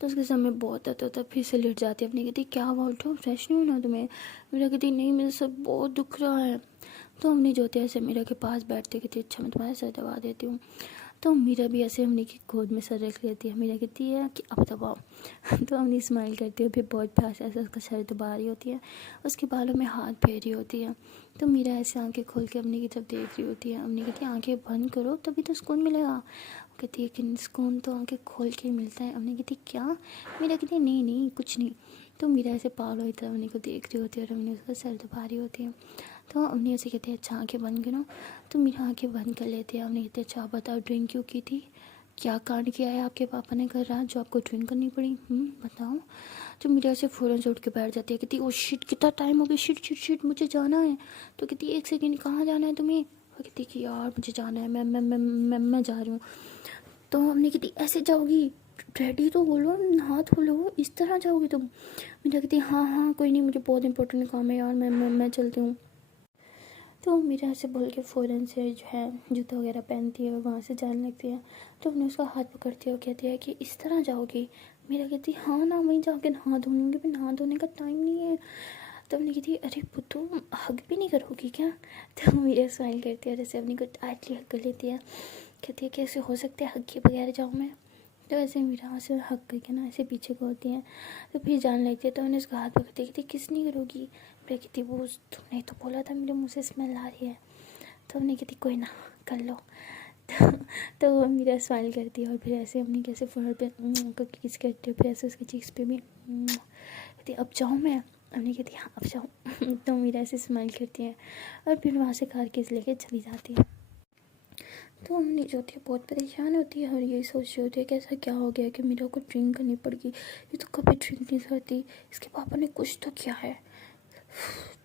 तो उसके समय बहुत दर्द होता है, फिर से लेट जाती है। अपनी कहती क्या हुआ उठो फ्रेश नहीं होना तुम्हें। मेरा कहती नहीं मेरे सर बहुत दुख रहा है। तो हमने जो होती है ऐसे मीरा के पास बैठते, कहती अच्छा मैं तुम्हारा सर दबा देती हूँ। तो मीरा भी ऐसे हमने की गोद में सर रख लेती है। मीरा कहती है कि अब दबाओ। तो हमने स्माइल करती है, फिर बहुत प्यार से ऐसे उसका सर दबा रही होती है, उसके बालों में हाथ फेर रही होती है। तो मीरा ऐसे आंखें खोल के अपनी की तरफ देख रही होती है। हमने कहती है आंखें बंद करो तभी तो सुकून मिलेगा। कहती है कि सुकून तो आंखें खोल के मिलता है। हमने कहती क्या। मेरा कहती है नहीं कुछ नहीं। तो मीरा ऐसे पागल हुई तरह हमने को देख रही होती है और हमने उसका सर दबा रही होती है। तो हमने ऐसे कहते हैं अच्छा आंखें बंद करो। तो मेरा आंखें बंद कर लेते हैं। हमने कहते अच्छा बताओ ड्रिंक क्यों की थी। क्या कांड किया है आपके पापा ने कल रात जो आपको ड्रिंक करनी पड़ी? बताओ। तो मीरा से फ़ौरन से उठ के बैठ जाती है, कहती ओ शिट कितना टाइम हो गया, शिट शिट शिट मुझे जाना है। तो कहती 1 सेकेंड, कहाँ जाना है तुम्हें? वो कहती कि यार मुझे जाना है, मैं जा रही हूँ। तो हमने कहती ऐसे जाओगी? रेडी तो बोलो, हाथ बोलो, इस तरह जाओगी तुम? मीरा कहती हाँ हाँ कोई नहीं, मुझे बहुत इंपॉर्टेंट काम है यार, मैं चलती हूँ। तो मीरा से बोल के फ़ौरन से जो है जूता वगैरह पहनती है और वहाँ से जाने लगती है। तो हमने उसका हाथ पकड़ती है और कहती है कि इस तरह जाओगी? मीरा कहती हाँ ना, वहीं जाके नहा धोऊंगी, फिर नहा धोने का टाइम नहीं है। तो हमने कहती अरे पुत्तू हग भी नहीं करोगी क्या? तो मीरा स्माइल करती है, जैसे अपनी को टाइटली हग कर लेती है। कहती है कैसे हो सकता है हग के बगैर जाऊँ मैं? तो ऐसे मीरा से हक करके ना ऐसे पीछे को होती हैं। तो फिर जाने लगती है। तो मैंने उसका हाथ पकड़ती, कहती किस नहीं करोगी? फिर कहती वो तुमने तो बोला था मेरे मुँह से स्मेल आ रही है। तो हमने कहती कोई ना कर लो। तो वो मीरा स्माइल करती है और फिर ऐसे हमने कैसे फोन पे करके किस करती है, फिर ऐसे उसके चीक्स पे भी कहती अब जाऊँ मैं? हमने कहती हाँ अब जाऊँ। तो मीरा ऐसे स्माइल करती है और फिर वहाँ से कार किस लेके चली जाती है। तो अम्मी जो होती है बहुत परेशान होती है और यही सोच रही होती है कि ऐसा क्या हो गया कि मीरा को ड्रिंक करनी पड़ेगी, ये तो कभी ड्रिंक नहीं करती, इसके पापा ने कुछ तो किया है।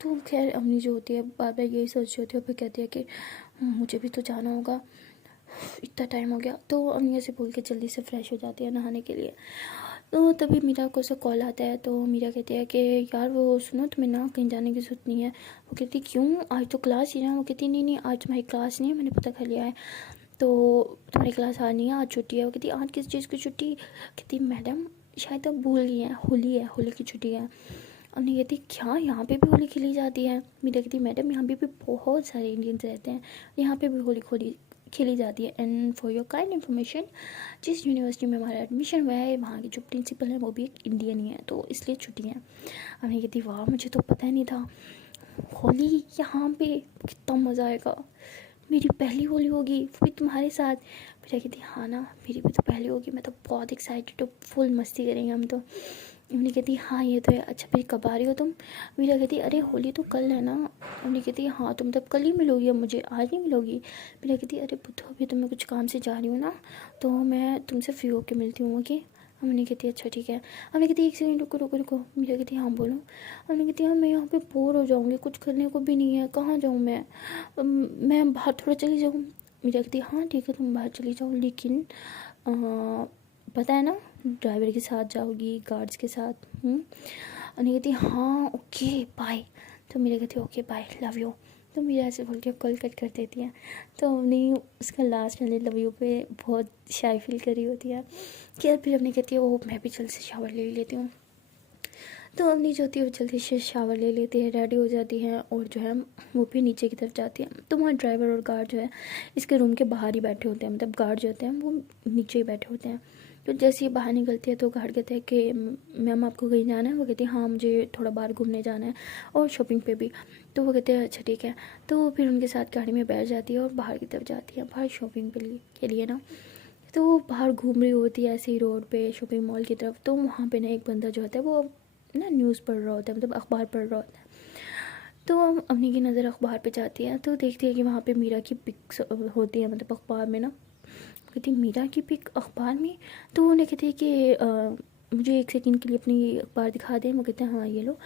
तो खैर अम्मी जो होती है बार बार यही सोच रही होती है और फिर कहती है कि मुझे भी तो जाना होगा, इतना टाइम हो गया। तो अम्मी ऐसे बोल के जल्दी से फ्रेश हो जाती है नहाने के लिए। तो तभी मीरा को से कॉल आता है। तो मीरा कहती है कि यार वो सुनो तुम्हें ना कहीं जाने की ज़रूरत नहीं है। वो कहती क्यों, आज तो क्लास ही ना? वो कहती नहीं नहीं आज तुम्हारी क्लास नहीं है, मैंने पता कर लिया है, तो तुम्हारी क्लास आज नहीं है, आज छुट्टी है। वो कहती आज किस चीज़ की छुट्टी? कहती मैडम शायद अब भूल गई हैं, होली है, होली की छुट्टी है। अम्मी कहती क्या यहाँ पे भी होली खेली जाती है? मीरा कहती मैडम यहाँ पे भी बहुत सारे इंडियंस रहते हैं, यहाँ पे भी होली खेली जाती है। And for your kind information, जिस यूनिवर्सिटी में हमारा एडमिशन हुआ है वहाँ की जो प्रिंसिपल है वो भी एक इंडियन ही है, तो इसलिए छुट्टी है। अम्मी कहती वाह मुझे तो पता ही नहीं था, होली यहाँ पे कितना मज़ा आएगा, मेरी पहली होली होगी वो भी तुम्हारे साथ। मेरा कहती हाँ ना मेरी भी तो पहली होगी, मैं तो बहुत एक्साइटेड हूँ, फुल मस्ती करेंगे हम तो। उन्हें कहती हाँ ये तो है, अच्छा फिर कब आ रही हो तुम? मीरा कहती अरे होली तो कल है ना। उन्हें कहती हाँ तुम तब कल ही मिलोगी, अब मुझे आज नहीं मिलोगी। मीरा कहती अरे बुद्धू अभी तो मैं कुछ काम से जा रही हूँ ना, तो मैं तुमसे फ्री होके मिलती हूँ ओके। हमने कहती अच्छा ठीक है। हमने कहती 1 सेकंड रुको रुको रुको। मीरा कहती हाँ बोलो। हमने कहती हाँ मैं यहाँ पे बोर हो जाऊँगी, कुछ करने को भी नहीं है, कहाँ जाऊँ मैं बाहर थोड़ा चली जाऊँ। मीरा कहती हाँ ठीक है तुम बाहर चली जाओ, लेकिन पता है ना ड्राइवर के साथ जाओगी, गार्ड्स के साथ। अनी कहती हाँ ओके बाय। तो मेरा कहती ओके बाय लव यू। तो मेरा ऐसे बोल के कॉल कट कर देती है। तो हमने उसका लास्ट वाले लव यू पे बहुत शाई फील करी होती है कि यार, फिर हमने कहती है ओ मैं भी जल्दी से शावर ले लेती हूँ। तो हमने जो होती है वो जल्दी से शावर ले लेती है, रेडी हो जाती है और जो है वो भी नीचे की तरफ जाती है। तो वहाँ ड्राइवर और गार्ड जो है इसके रूम के बाहर ही बैठे होते हैं, मतलब गार्ड जो होते हैं वो नीचे ही बैठे होते हैं। तो जैसे ही बाहर निकलती है तो गार्ड कहते हैं कि मैम आपको कहीं जाना है? वो कहती है हाँ मुझे थोड़ा बाहर घूमने जाना है और शॉपिंग पे भी। तो वो कहते हैं अच्छा ठीक है। तो फिर उनके साथ गाड़ी में बैठ जाती है और बाहर की तरफ जाती है, बाहर शॉपिंग के लिए ना। तो वो बाहर घूम रही होती है ऐसे ही रोड पे शॉपिंग मॉल की तरफ। तो वहाँ पे ना एक बंदा जो होता है वो ना न्यूज़ पढ़ रहा होता है, मतलब अखबार पढ़ रहा होता है। तो अम्मी की नज़र अखबार पे जाती है तो देखती है कि वहाँ पे मीरा की पिक्स होती है, मतलब अखबार में ना। कहती मीरा की पिक अखबार में? तो उन्हें कहती है कि मुझे 1 सेकंड के लिए अपनी अखबार दिखा दें। वो कहते हैं हाँ ये लो।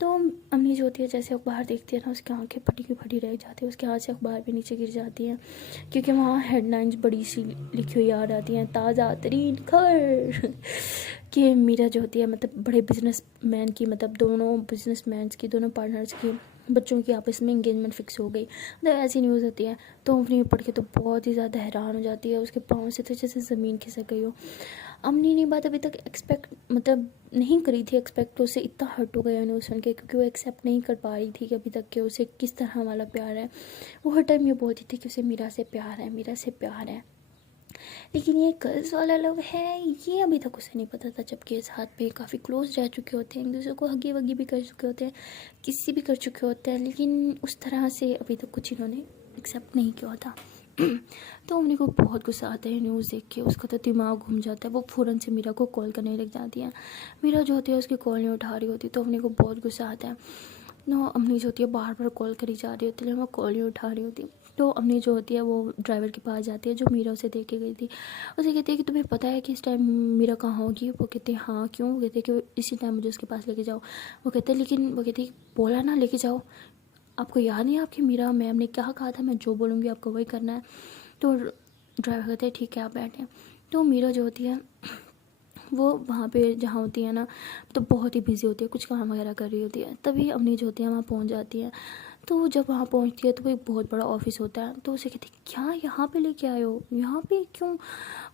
तो अम्मी जो होती है जैसे अखबार देखती है ना उसकी आंखें फटी की फटी रह जाती है, उसके हाथ से अखबार भी नीचे गिर जाती हैं क्योंकि वहाँ हेडलाइंस बड़ी सी लिखी हुई याद आती हैं, ताज़ा तरीन खबर कि मीरा जो होती है मतलब बड़े बिजनेसमैन की, मतलब दोनों बिजनेसमैन की, दोनों पार्टनर्स की बच्चों की आपस में इंगेजमेंट फिक्स हो गई, मतलब ऐसी न्यूज़ होती है। तो अपनी पढ़ के तो बहुत ही ज़्यादा हैरान हो जाती है, उसके पाँव से तो जैसे ज़मीन खिसक गई हो। अमनी ने बात अभी तक एक्सपेक्ट मतलब नहीं करी थी, एक्सपेक्ट उससे इतना हर्ट हो गया उन्हें सुन के, क्योंकि वो एक्सेप्ट नहीं कर पा रही थी कि अभी तक के उसे किस तरह वाला प्यार है। वो हर टाइम ये बोलती थी कि उसे मीरा से प्यार है, मीरा से प्यार है, लेकिन ये गर्ल्स वाला लव है ये अभी तक उसे नहीं पता था। जबकि इस हाथ पे काफ़ी क्लोज रह चुके होते हैं, एक दूसरे को हगी वगी भी कर चुके होते हैं, किसी भी कर चुके होते हैं, लेकिन उस तरह से अभी तक कुछ इन्होंने एक्सेप्ट नहीं किया था। तो उन्हीं को बहुत गुस्सा आता है न्यूज़ देख के, उसका तो दिमाग घूम जाता है। वो फ़ौरन से मीरा को कॉल करने लग जाती है। मीरा जो होती है उसकी कॉल नहीं उठा रही होती, तो उन्हीं को बहुत गुस्सा आता है। नो अम्मी जो होती है बार बार कॉल करी जा रही होती है, वो कॉल नहीं उठा रही होती। तो अम्मी जो होती है वो ड्राइवर के पास जाती है जो मीरा उसे देख के गई थी। उसे कहती है कि तुम्हें पता है कि इस टाइम मीरा कहाँ होगी? वो कहते हैं हाँ क्यों? वो कहते हैं कि इसी टाइम मुझे उसके पास लेके जाओ। वो कहते हैं लेकिन वो कहती है बोला ना लेके जाओ, आपको याद नहीं है आपकी मीरा मैम ने क्या कहा था, मैं जो बोलूँगी आपको वही करना है। तो ड्राइवर कहते हैं ठीक है आप बैठे। तो मीरा जो होती है वो वहाँ पे जहाँ होती है ना तो बहुत ही बिजी होती है, कुछ काम वगैरह कर रही होती है। तभी अम्मी जो होती है वहाँ पहुँच जाती है। तो जब वहाँ पहुँचती है तो वो एक बहुत बड़ा ऑफिस होता है। तो उसे कहती है क्या यहाँ पे लेके आए हो, यहाँ पे क्यों?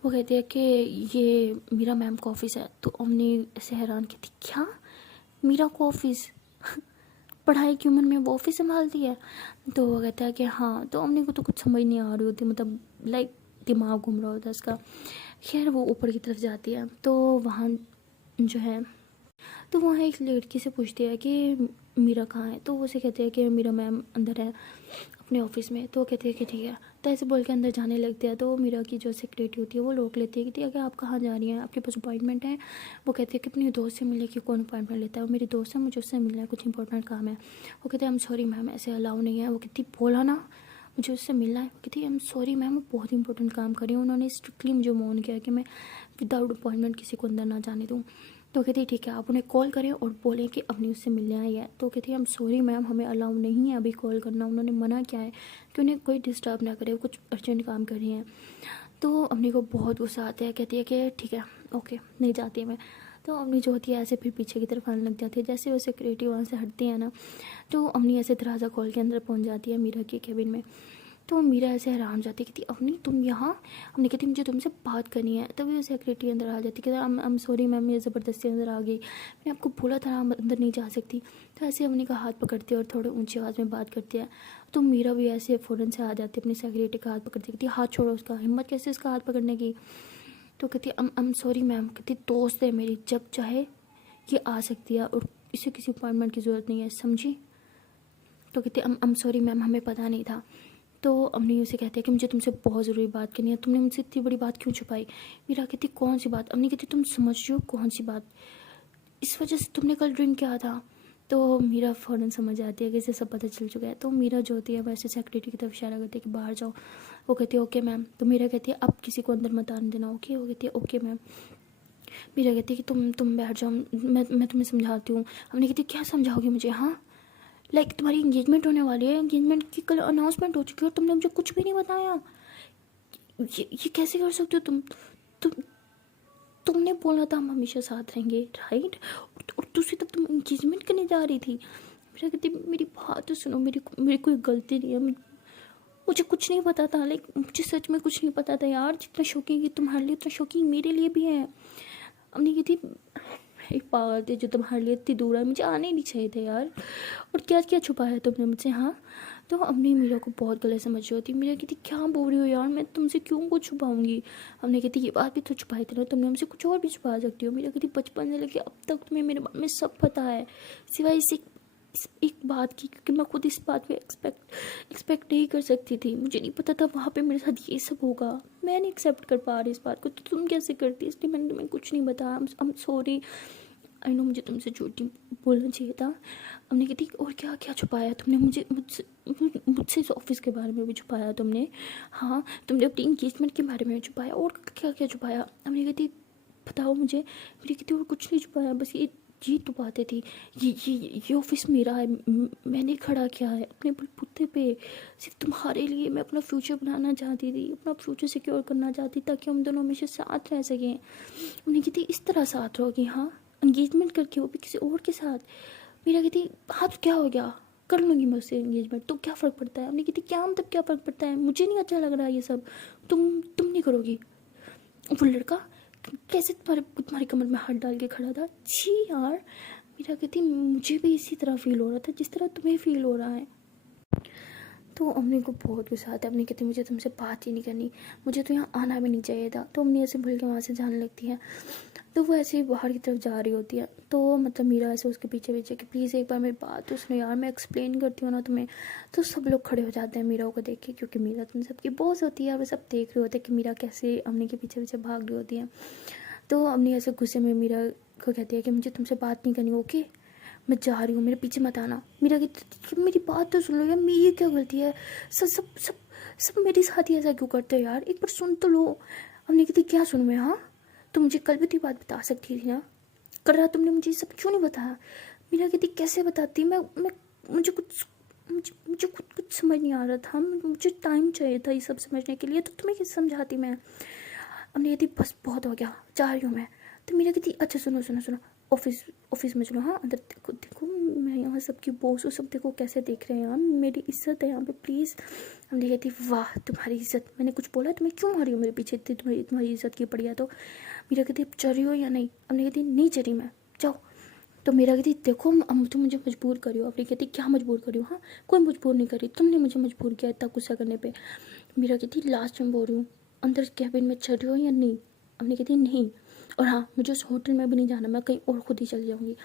वो कहती है कि ये मीरा मैम का ऑफिस है। तो अम्मी ऐसे हैरान कहती क्या मीरा को ऑफिस? पढ़ाई की उम्र में वो ऑफिस संभालती है? तो वो कहता है कि हाँ। तो अम्मी को तो कुछ समझ नहीं आ रही होती, मतलब लाइक दिमाग घूम रहा होता है उसका। खैर वो ऊपर की तरफ जाती है तो वहाँ जो है तो वहाँ एक लड़की से पूछती है कि मीरा कहाँ है? तो वो उसे कहते हैं कि मीरा मैम अंदर है अपने ऑफिस में। तो वो कहती है कि ठीक है। तो ऐसे बोल के अंदर जाने लगते हैं। तो मीरा की जो सेक्रेटरी होती है वो रोक लेती है कि ठीक है आप कहाँ जा रही हैं, आपके पास अपॉइंटमेंट है? वो कहती है कि अपनी दोस्त से मिले कि कौन अपॉइंटमेंट लेता है? वो मेरी दोस्त है, मुझे उससे मिलना है, कुछ इंपॉर्टेंट काम है। वो कहते हैं आई एम सॉरी मैम ऐसे अलाउ नहीं है। वो कहती बोला ना मुझे उससे मिलना है। वो कहती आई एम सॉरी मैम वो बहुत इंपॉर्टेंट काम कर रही हूँ, उन्होंने स्ट्रिक्टली मुझे वार्न किया कि मैं विदाउट अपॉइंटमेंट किसी को अंदर ना जाने दूँ। तो कहती ठीक है आप उन्हें कॉल करें और बोलें कि अपनी उससे मिलने आई है। तो कहती है आई एम सॉरी मैम हमें अलाउ नहीं है अभी कॉल करना, उन्होंने मना किया है कि उन्हें कोई डिस्टर्ब ना करे, वो कुछ अर्जेंट काम कर रही हैं। तो अम्मी को बहुत गुस्सा आता है, कहती है कि ठीक है ओके नहीं जाती मैं। तो अम्मी जो होती है ऐसे फिर पीछे की तरफ आने लग जाती है। जैसे वो सिक्योरिटी वहाँ से हटती है ना तो अम्मी ऐसे दरवाज़ा खोल के अंदर पहुँच जाती है मीरा के केबिन में। तो मीरा ऐसे हैरान जाती है, कहती अम्मी तुम यहाँ? हमने कहती मुझे तुमसे बात करनी है। तभी वो सेक्रेटरी अंदर आ जाती, कहती I'm सॉरी मैम ये ज़बरदस्ती अंदर आ गई, मैंने आपको बोला था ना आप अंदर नहीं जा सकती। तो ऐसे अम्मी का हाथ पकड़ती है और थोड़े ऊंची आवाज़ में बात करती है। तो मीरा भी ऐसे फ़ौरन से आ जाती है अपनी सेक्रेटरी का हाथ पकड़ती, कहती हाथ छोड़ो उसका, हिम्मत कैसे उसका हाथ पकड़ने की? तो कहती I'm सॉरी मैम, कहती दोस्त है मेरी, जब चाहे ये आ सकती है और इसे किसी अपॉइंटमेंट की ज़रूरत नहीं है समझी? तो कहती I'm सॉरी मैम हमें पता नहीं था। तो अम्मी उसे कहती है कि मुझे तुमसे बहुत ज़रूरी बात करनी है, तुमने मुझसे इतनी बड़ी बात क्यों छुपाई? मीरा कहती कौन सी बात? अम्मी कहती तुम समझ रही हो कौन सी बात? इस वजह से तुमने कल ड्रिंक किया था। तो मीरा फ़ौरन समझ आती है कि इसे सब पता चल चुका है। तो मीरा जो होती है वैसे सेक्रेटरी की तरफ इशारा करती है कि बाहर जाओ। वो कहती है ओके मैम। तो मीरा कहती है अब किसी को अंदर मत आने देना ओके? वो कहती है ओके मैम। मीरा कहती है कि तुम बैठ जाओ, मैं तुम्हें समझाती हूँ। अम्मी कहती क्या समझाओगी मुझे? हाँ लाइक तुम्हारी इंगेजमेंट होने वाली है, इंगेजमेंट की कल अनाउंसमेंट हो चुकी है और तुमने मुझे कुछ भी नहीं बताया। ये कैसे कर सकते हो तुम तुमने बोला था हम हमेशा साथ रहेंगे राइट? और दूसरी तब तुम इंगेजमेंट करने जा रही थी। मेरा कहती मेरी बात तो सुनो, मेरी कोई गलती नहीं है, मुझे कुछ नहीं पता था। लाइक मुझे सच में कुछ नहीं पता था यार, जितना शौकीन तुम्हारे लिए उतना शौकीन मेरे लिए भी है। हमने की थी एक पागल थे जो तुम्हारे लिए इतनी दूर है, मुझे आने नहीं चाहिए थे यार। और क्या क्या छुपाया तुमने मुझसे? हाँ तो अम्मी मीरा को बहुत गलत समझ रही होती। मीरा कहती क्या बोल रही हो यार, मैं तुमसे क्यों कुछ छुपाऊंगी? हमने कहती ये बात भी तो छुपाई थी ना, तुमने हमसे कुछ और भी छुपा सकती हो। मीरा कहती बचपन से लेके अब तक तुम्हें मेरे बारे में सब पता है सिवाय इस एक बात की, क्योंकि मैं खुद इस बात को एक्सपेक्ट नहीं कर सकती थी। मुझे नहीं पता था वहाँ पे मेरे साथ ये सब होगा, मैं नहीं एक्सेप्ट कर पा रही इस बात को, तो तुम कैसे करती? इसलिए मैंने तुम्हें कुछ नहीं बताया। I am sorry, I know मुझे तुमसे झूठी बोलना चाहिए था। हमने कहती और क्या क्या छुपाया तुमने मुझसे इस ऑफिस के बारे में भी छुपाया तुमने? हाँ तुमने अपनी इंगेजमेंट के बारे में छुपाया, और क्या क्या छुपाया? हमने कहती बताओ मुझे। मेरी कहती और कुछ नहीं छुपाया, बस ये तो बातें थी। ये ऑफिस मेरा है, मैंने खड़ा किया है अपने बलबूते पे सिर्फ तुम्हारे लिए। मैं अपना फ्यूचर बनाना चाहती थी, अपना फ्यूचर सिक्योर करना चाहती ताकि हम दोनों हमेशा साथ रह सकें। हमने कहती इस तरह साथ रहोगी? हाँ एंगेजमेंट करके, वो भी किसी और के साथ। मेरा कहती हाँ तो क्या हो गया, कर लूँगी मैं उससे एंगेजमेंट, तो क्या फ़र्क पड़ता है? हमने कहती क्या मतलब क्या फ़र्क पड़ता है, मुझे नहीं अच्छा लग रहा है ये सब, तुम नहीं करोगी? वो लड़का कैसे तुम्हारी कमर में हाथ डाल के खड़ा था? छी यार। मेरा कहती मुझे भी इसी तरह फील हो रहा था जिस तरह तुम्हें फील हो रहा है। तो अम्मी को बहुत गुस्सा आता है। अम्मी कहती मुझे तुमसे बात ही नहीं करनी, मुझे तो यहाँ आना भी नहीं चाहिए था। तो अम्मी ऐसे भूल के वहाँ से जाने लगती है। तो वो ऐसे ही बाहर की तरफ जा रही होती है। तो मतलब मीरा ऐसे उसके पीछे पीछे कि प्लीज़ एक बार मेरी बात तो सुनो यार, मैं एक्सप्लेन करती हूँ ना तुम्हें। तो सब लोग खड़े हो जाते हैं मीरा को देख के, क्योंकि मीरा तुम सबकी बॉस होती है और वो सब देख रहे होते हैं कि मीरा कैसे अम्मी के पीछे पीछे भाग रही होती है। तो अम्मी ऐसे गुस्से में मीरा को कहती है कि मुझे तुमसे बात नहीं करनी ओके, मैं जा रही हूँ, मेरे पीछे मत आना। मीरा कहती मेरी बात तो सुन लो यार, मेरी क्या गलती है? सब सब सब सब मेरे साथ ही ऐसा क्यों करते हो यार, एक बार सुन तो लो। हमने कहती क्या सुन मैं, हाँ तुम मुझे कल भी तो ये बात बता सकती थी ना, कर रहा तुमने मुझे सब क्यों नहीं बताया। मीरा कहती कैसे बताती, मैं मुझे खुद कुछ समझ नहीं आ रहा था, मुझे टाइम चाहिए था ये सब समझने के लिए, तो तुम्हें कैसे समझाती मैं। हमने कहती बस बहुत हो गया, जा रही हूँ मैं। तो मीरा कहती अच्छा सुनो सुनो सुनो, ऑफिस में चलो, हाँ अंदर देखो देखो, मैं यहाँ सबकी बॉस हूँ, सब देखो कैसे देख रहे हैं यार, मेरी इज्जत है यहाँ पे प्लीज़। हमने कहती वाह तुम्हारी इज्जत, मैंने कुछ बोला तुम्हें, क्यों मारी हो मेरे पीछे इतनी, तुम्हारी इज्जत की पड़ी है तो। मीरा कहती अब चल रही हो या नहीं। हमने कहती नहीं चली मैं, जाओ। तो मेरा कहती देखो तुम मुझे मजबूर करी हो। अपनी कहती क्या मजबूर करी हो, हाँ कोई मजबूर नहीं करी, तुमने मुझे मजबूर किया इतना गुस्सा करने पे। मेरा कहती लास्ट टाइम बोल रही हूँ, अंदर कैबिन में चल रही हो या नहीं। अपनी कहती नहीं, और हाँ मुझे उस होटल में भी नहीं जाना, मैं कहीं और खुद ही चली जाऊँगी।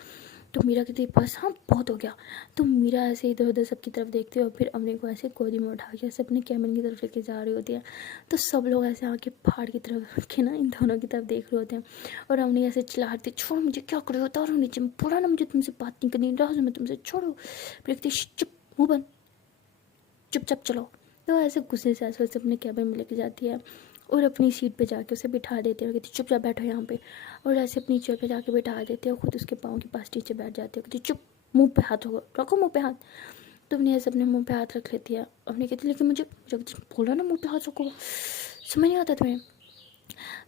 तो मीरा कहती बस हाँ बहुत हो गया। तो मीरा ऐसे इधर उधर सबकी तरफ देखती है और फिर अमनी को ऐसे गोदी में उठा के ऐसे अपने कैबिन की तरफ लेके जा रही होती है। तो सब लोग ऐसे आके पहाड़ की तरफ रखे ना, इन दोनों की तरफ देख रहे होते हैं। और अमनी ऐसे चिल्लाती छोड़ो मुझे, क्या कर रहे हो, उतारो नीचे, बोला ना मुझे तुमसे बात नहीं करनी, रहा मैं तुमसे, छोड़ो। फिर कहती चुप, मुँह बंद, चुपचाप चलो। तो ऐसे गुस्से से ऐसे अपने कैबिन में लेके जाती है और अपनी सीट पे जाके उसे बिठा देते हैं, कहती चुपचाप बैठो यहाँ पे। और ऐसे अपनी चेयर पे जाके बिठा देते हैं और खुद उसके पाँव के पास नीचे बैठ जाते हैं, कहती चुप, मुंह पे हाथ होगा, रखो मुंह पे हाथ। तो अपने ऐसे अपने मुंह पे हाथ रख लेती है। अपने कहती लेकिन मुझे जब बोला ना मुंह पे हाथ रखो, समझ नहीं आता तुम्हें।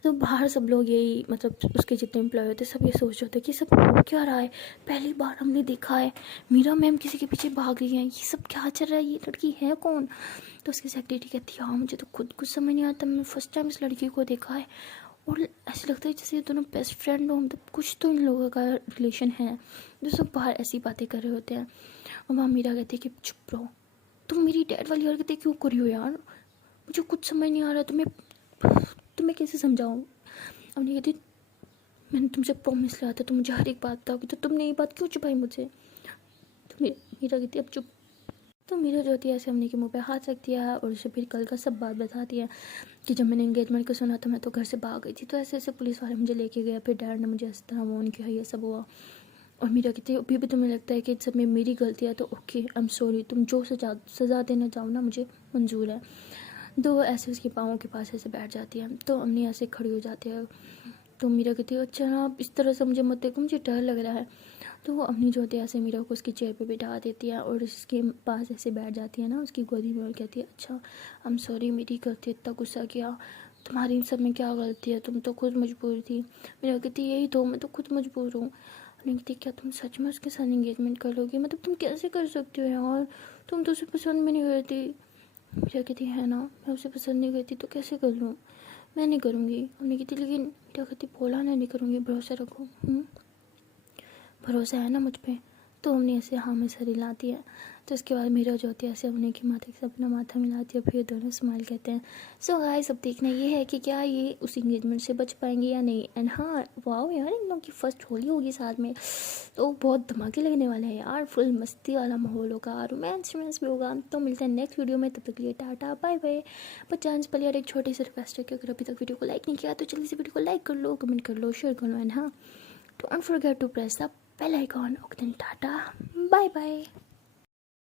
तो बाहर सब लोग यही, मतलब उसके जितने एम्प्लॉय होते सब ये सोच रहे होते कि सब हो क्या रहा है, पहली बार हमने देखा है मीरा मैम किसी के पीछे भाग रही हैं, ये सब क्या चल रहा है, ये लड़की है कौन। तो उसकी सेक्रेटरी कहती है हाँ मुझे तो खुद कुछ समझ नहीं आता, मैंने फर्स्ट टाइम इस लड़की को देखा है और ऐसे लगता है जैसे ये दोनों बेस्ट फ्रेंड हो, मतलब कुछ तो इन लोगों का रिलेशन है। जो सब बाहर ऐसी बातें कर रहे होते हैं। और वहाँ मीरा कहती है कि चुप रहो, तुम मेरी डैड वाली हरकतें क्यों करी हो यार, मुझे कुछ समझ नहीं आ रहा, तुम्हें कैसे समझाऊँ। अब नहीं कहती मैंने तुमसे प्रॉमिस लिया था तुम मुझे हर एक बात बताओगी, तो तुमने ये बात क्यों छुपाई मुझे। तो मीरा कहती अब चुप। तो मीरा जो होती है ऐसे हमने के मुंह पे हाथ रख दिया और उसे फिर कल का सब बात बताती है कि जब मैंने एंगेजमेंट को सुना तो मैं तो घर से भाग गई थी, तो ऐसे ऐसे पुलिस वाले मुझे लेके गया, फिर डैड ने मुझे इस तरह वॉर्न किया, ये सब हुआ। और मीरा कहती है अभी भी तुम्हें लगता है कि सब में मेरी गलती है तो ओके आई एम सॉरी, तुम जो सज़ा देना चाहो ना मुझे मंजूर है। तो ऐसे उसके पाँवों के पास ऐसे बैठ जाती है। तो अम्मी ऐसे खड़ी हो जाती है। तो मीरा कहती है अच्छा ना इस तरह से मुझे मत देखो, मुझे डर लग रहा है। तो वो अम्मी जो होती है ऐसे मीरा को उसकी चेयर पे बिठा देती है और उसके पास ऐसे बैठ जाती है ना उसकी गोदी में और कहती है अच्छा आई एम सॉरी, मेरी गलती, इतना गुस्सा किया, तुम्हारी इन सब में क्या गलती है, तुम तो खुद मजबूर थी। मीरा कहती यही तो, मैं तो खुद मजबूर हूँ। नहीं कहती क्या तुम सच में उसके साथ एंगेजमेंट कर लोगी, मतलब तुम कैसे कर सकती हो यार, तुम तो उसे पसंद भी नहीं करती। मीरा कहती है ना मैं उसे पसंद नहीं करती तो कैसे कर लूँ, मैं नहीं करूँगी। हमने कहती लेकिन मीरा कहती बोला ना नहीं करूँगी, भरोसा रखो। भरोसा है ना मुझ पे। तो हमने ऐसे हाँ में सर हिलाती है। तो उसके बाद मीरा जो होती है ऐसे हमने की माथे से अपना माथा मिलाती है, फिर दोनों स्माइल कहते हैं। सो गाइस अब देखना ये है कि क्या ये उस इंगेजमेंट से बच पाएंगे या नहीं। एंड हाँ वाओ यार इन लोगों की फर्स्ट होली होगी साथ में, तो बहुत धमाके लगने वाले हैं यार, फुल मस्ती वाला माहौल होगा, रोमांस भी होगा। तो मिलते हैं नेक्स्ट वीडियो में, तब तक के लिए टाटा बाय बाय। पर चांस पहले यार एक छोटी सी रिक्वेस्ट है कि अगर अभी तक वीडियो को लाइक नहीं किया तो जल्दी से वीडियो को लाइक कर लो, कमेंट कर लो, शेयर कर लो। एंड हाँ don't forget to press the bell icon. Okay then tata bye bye.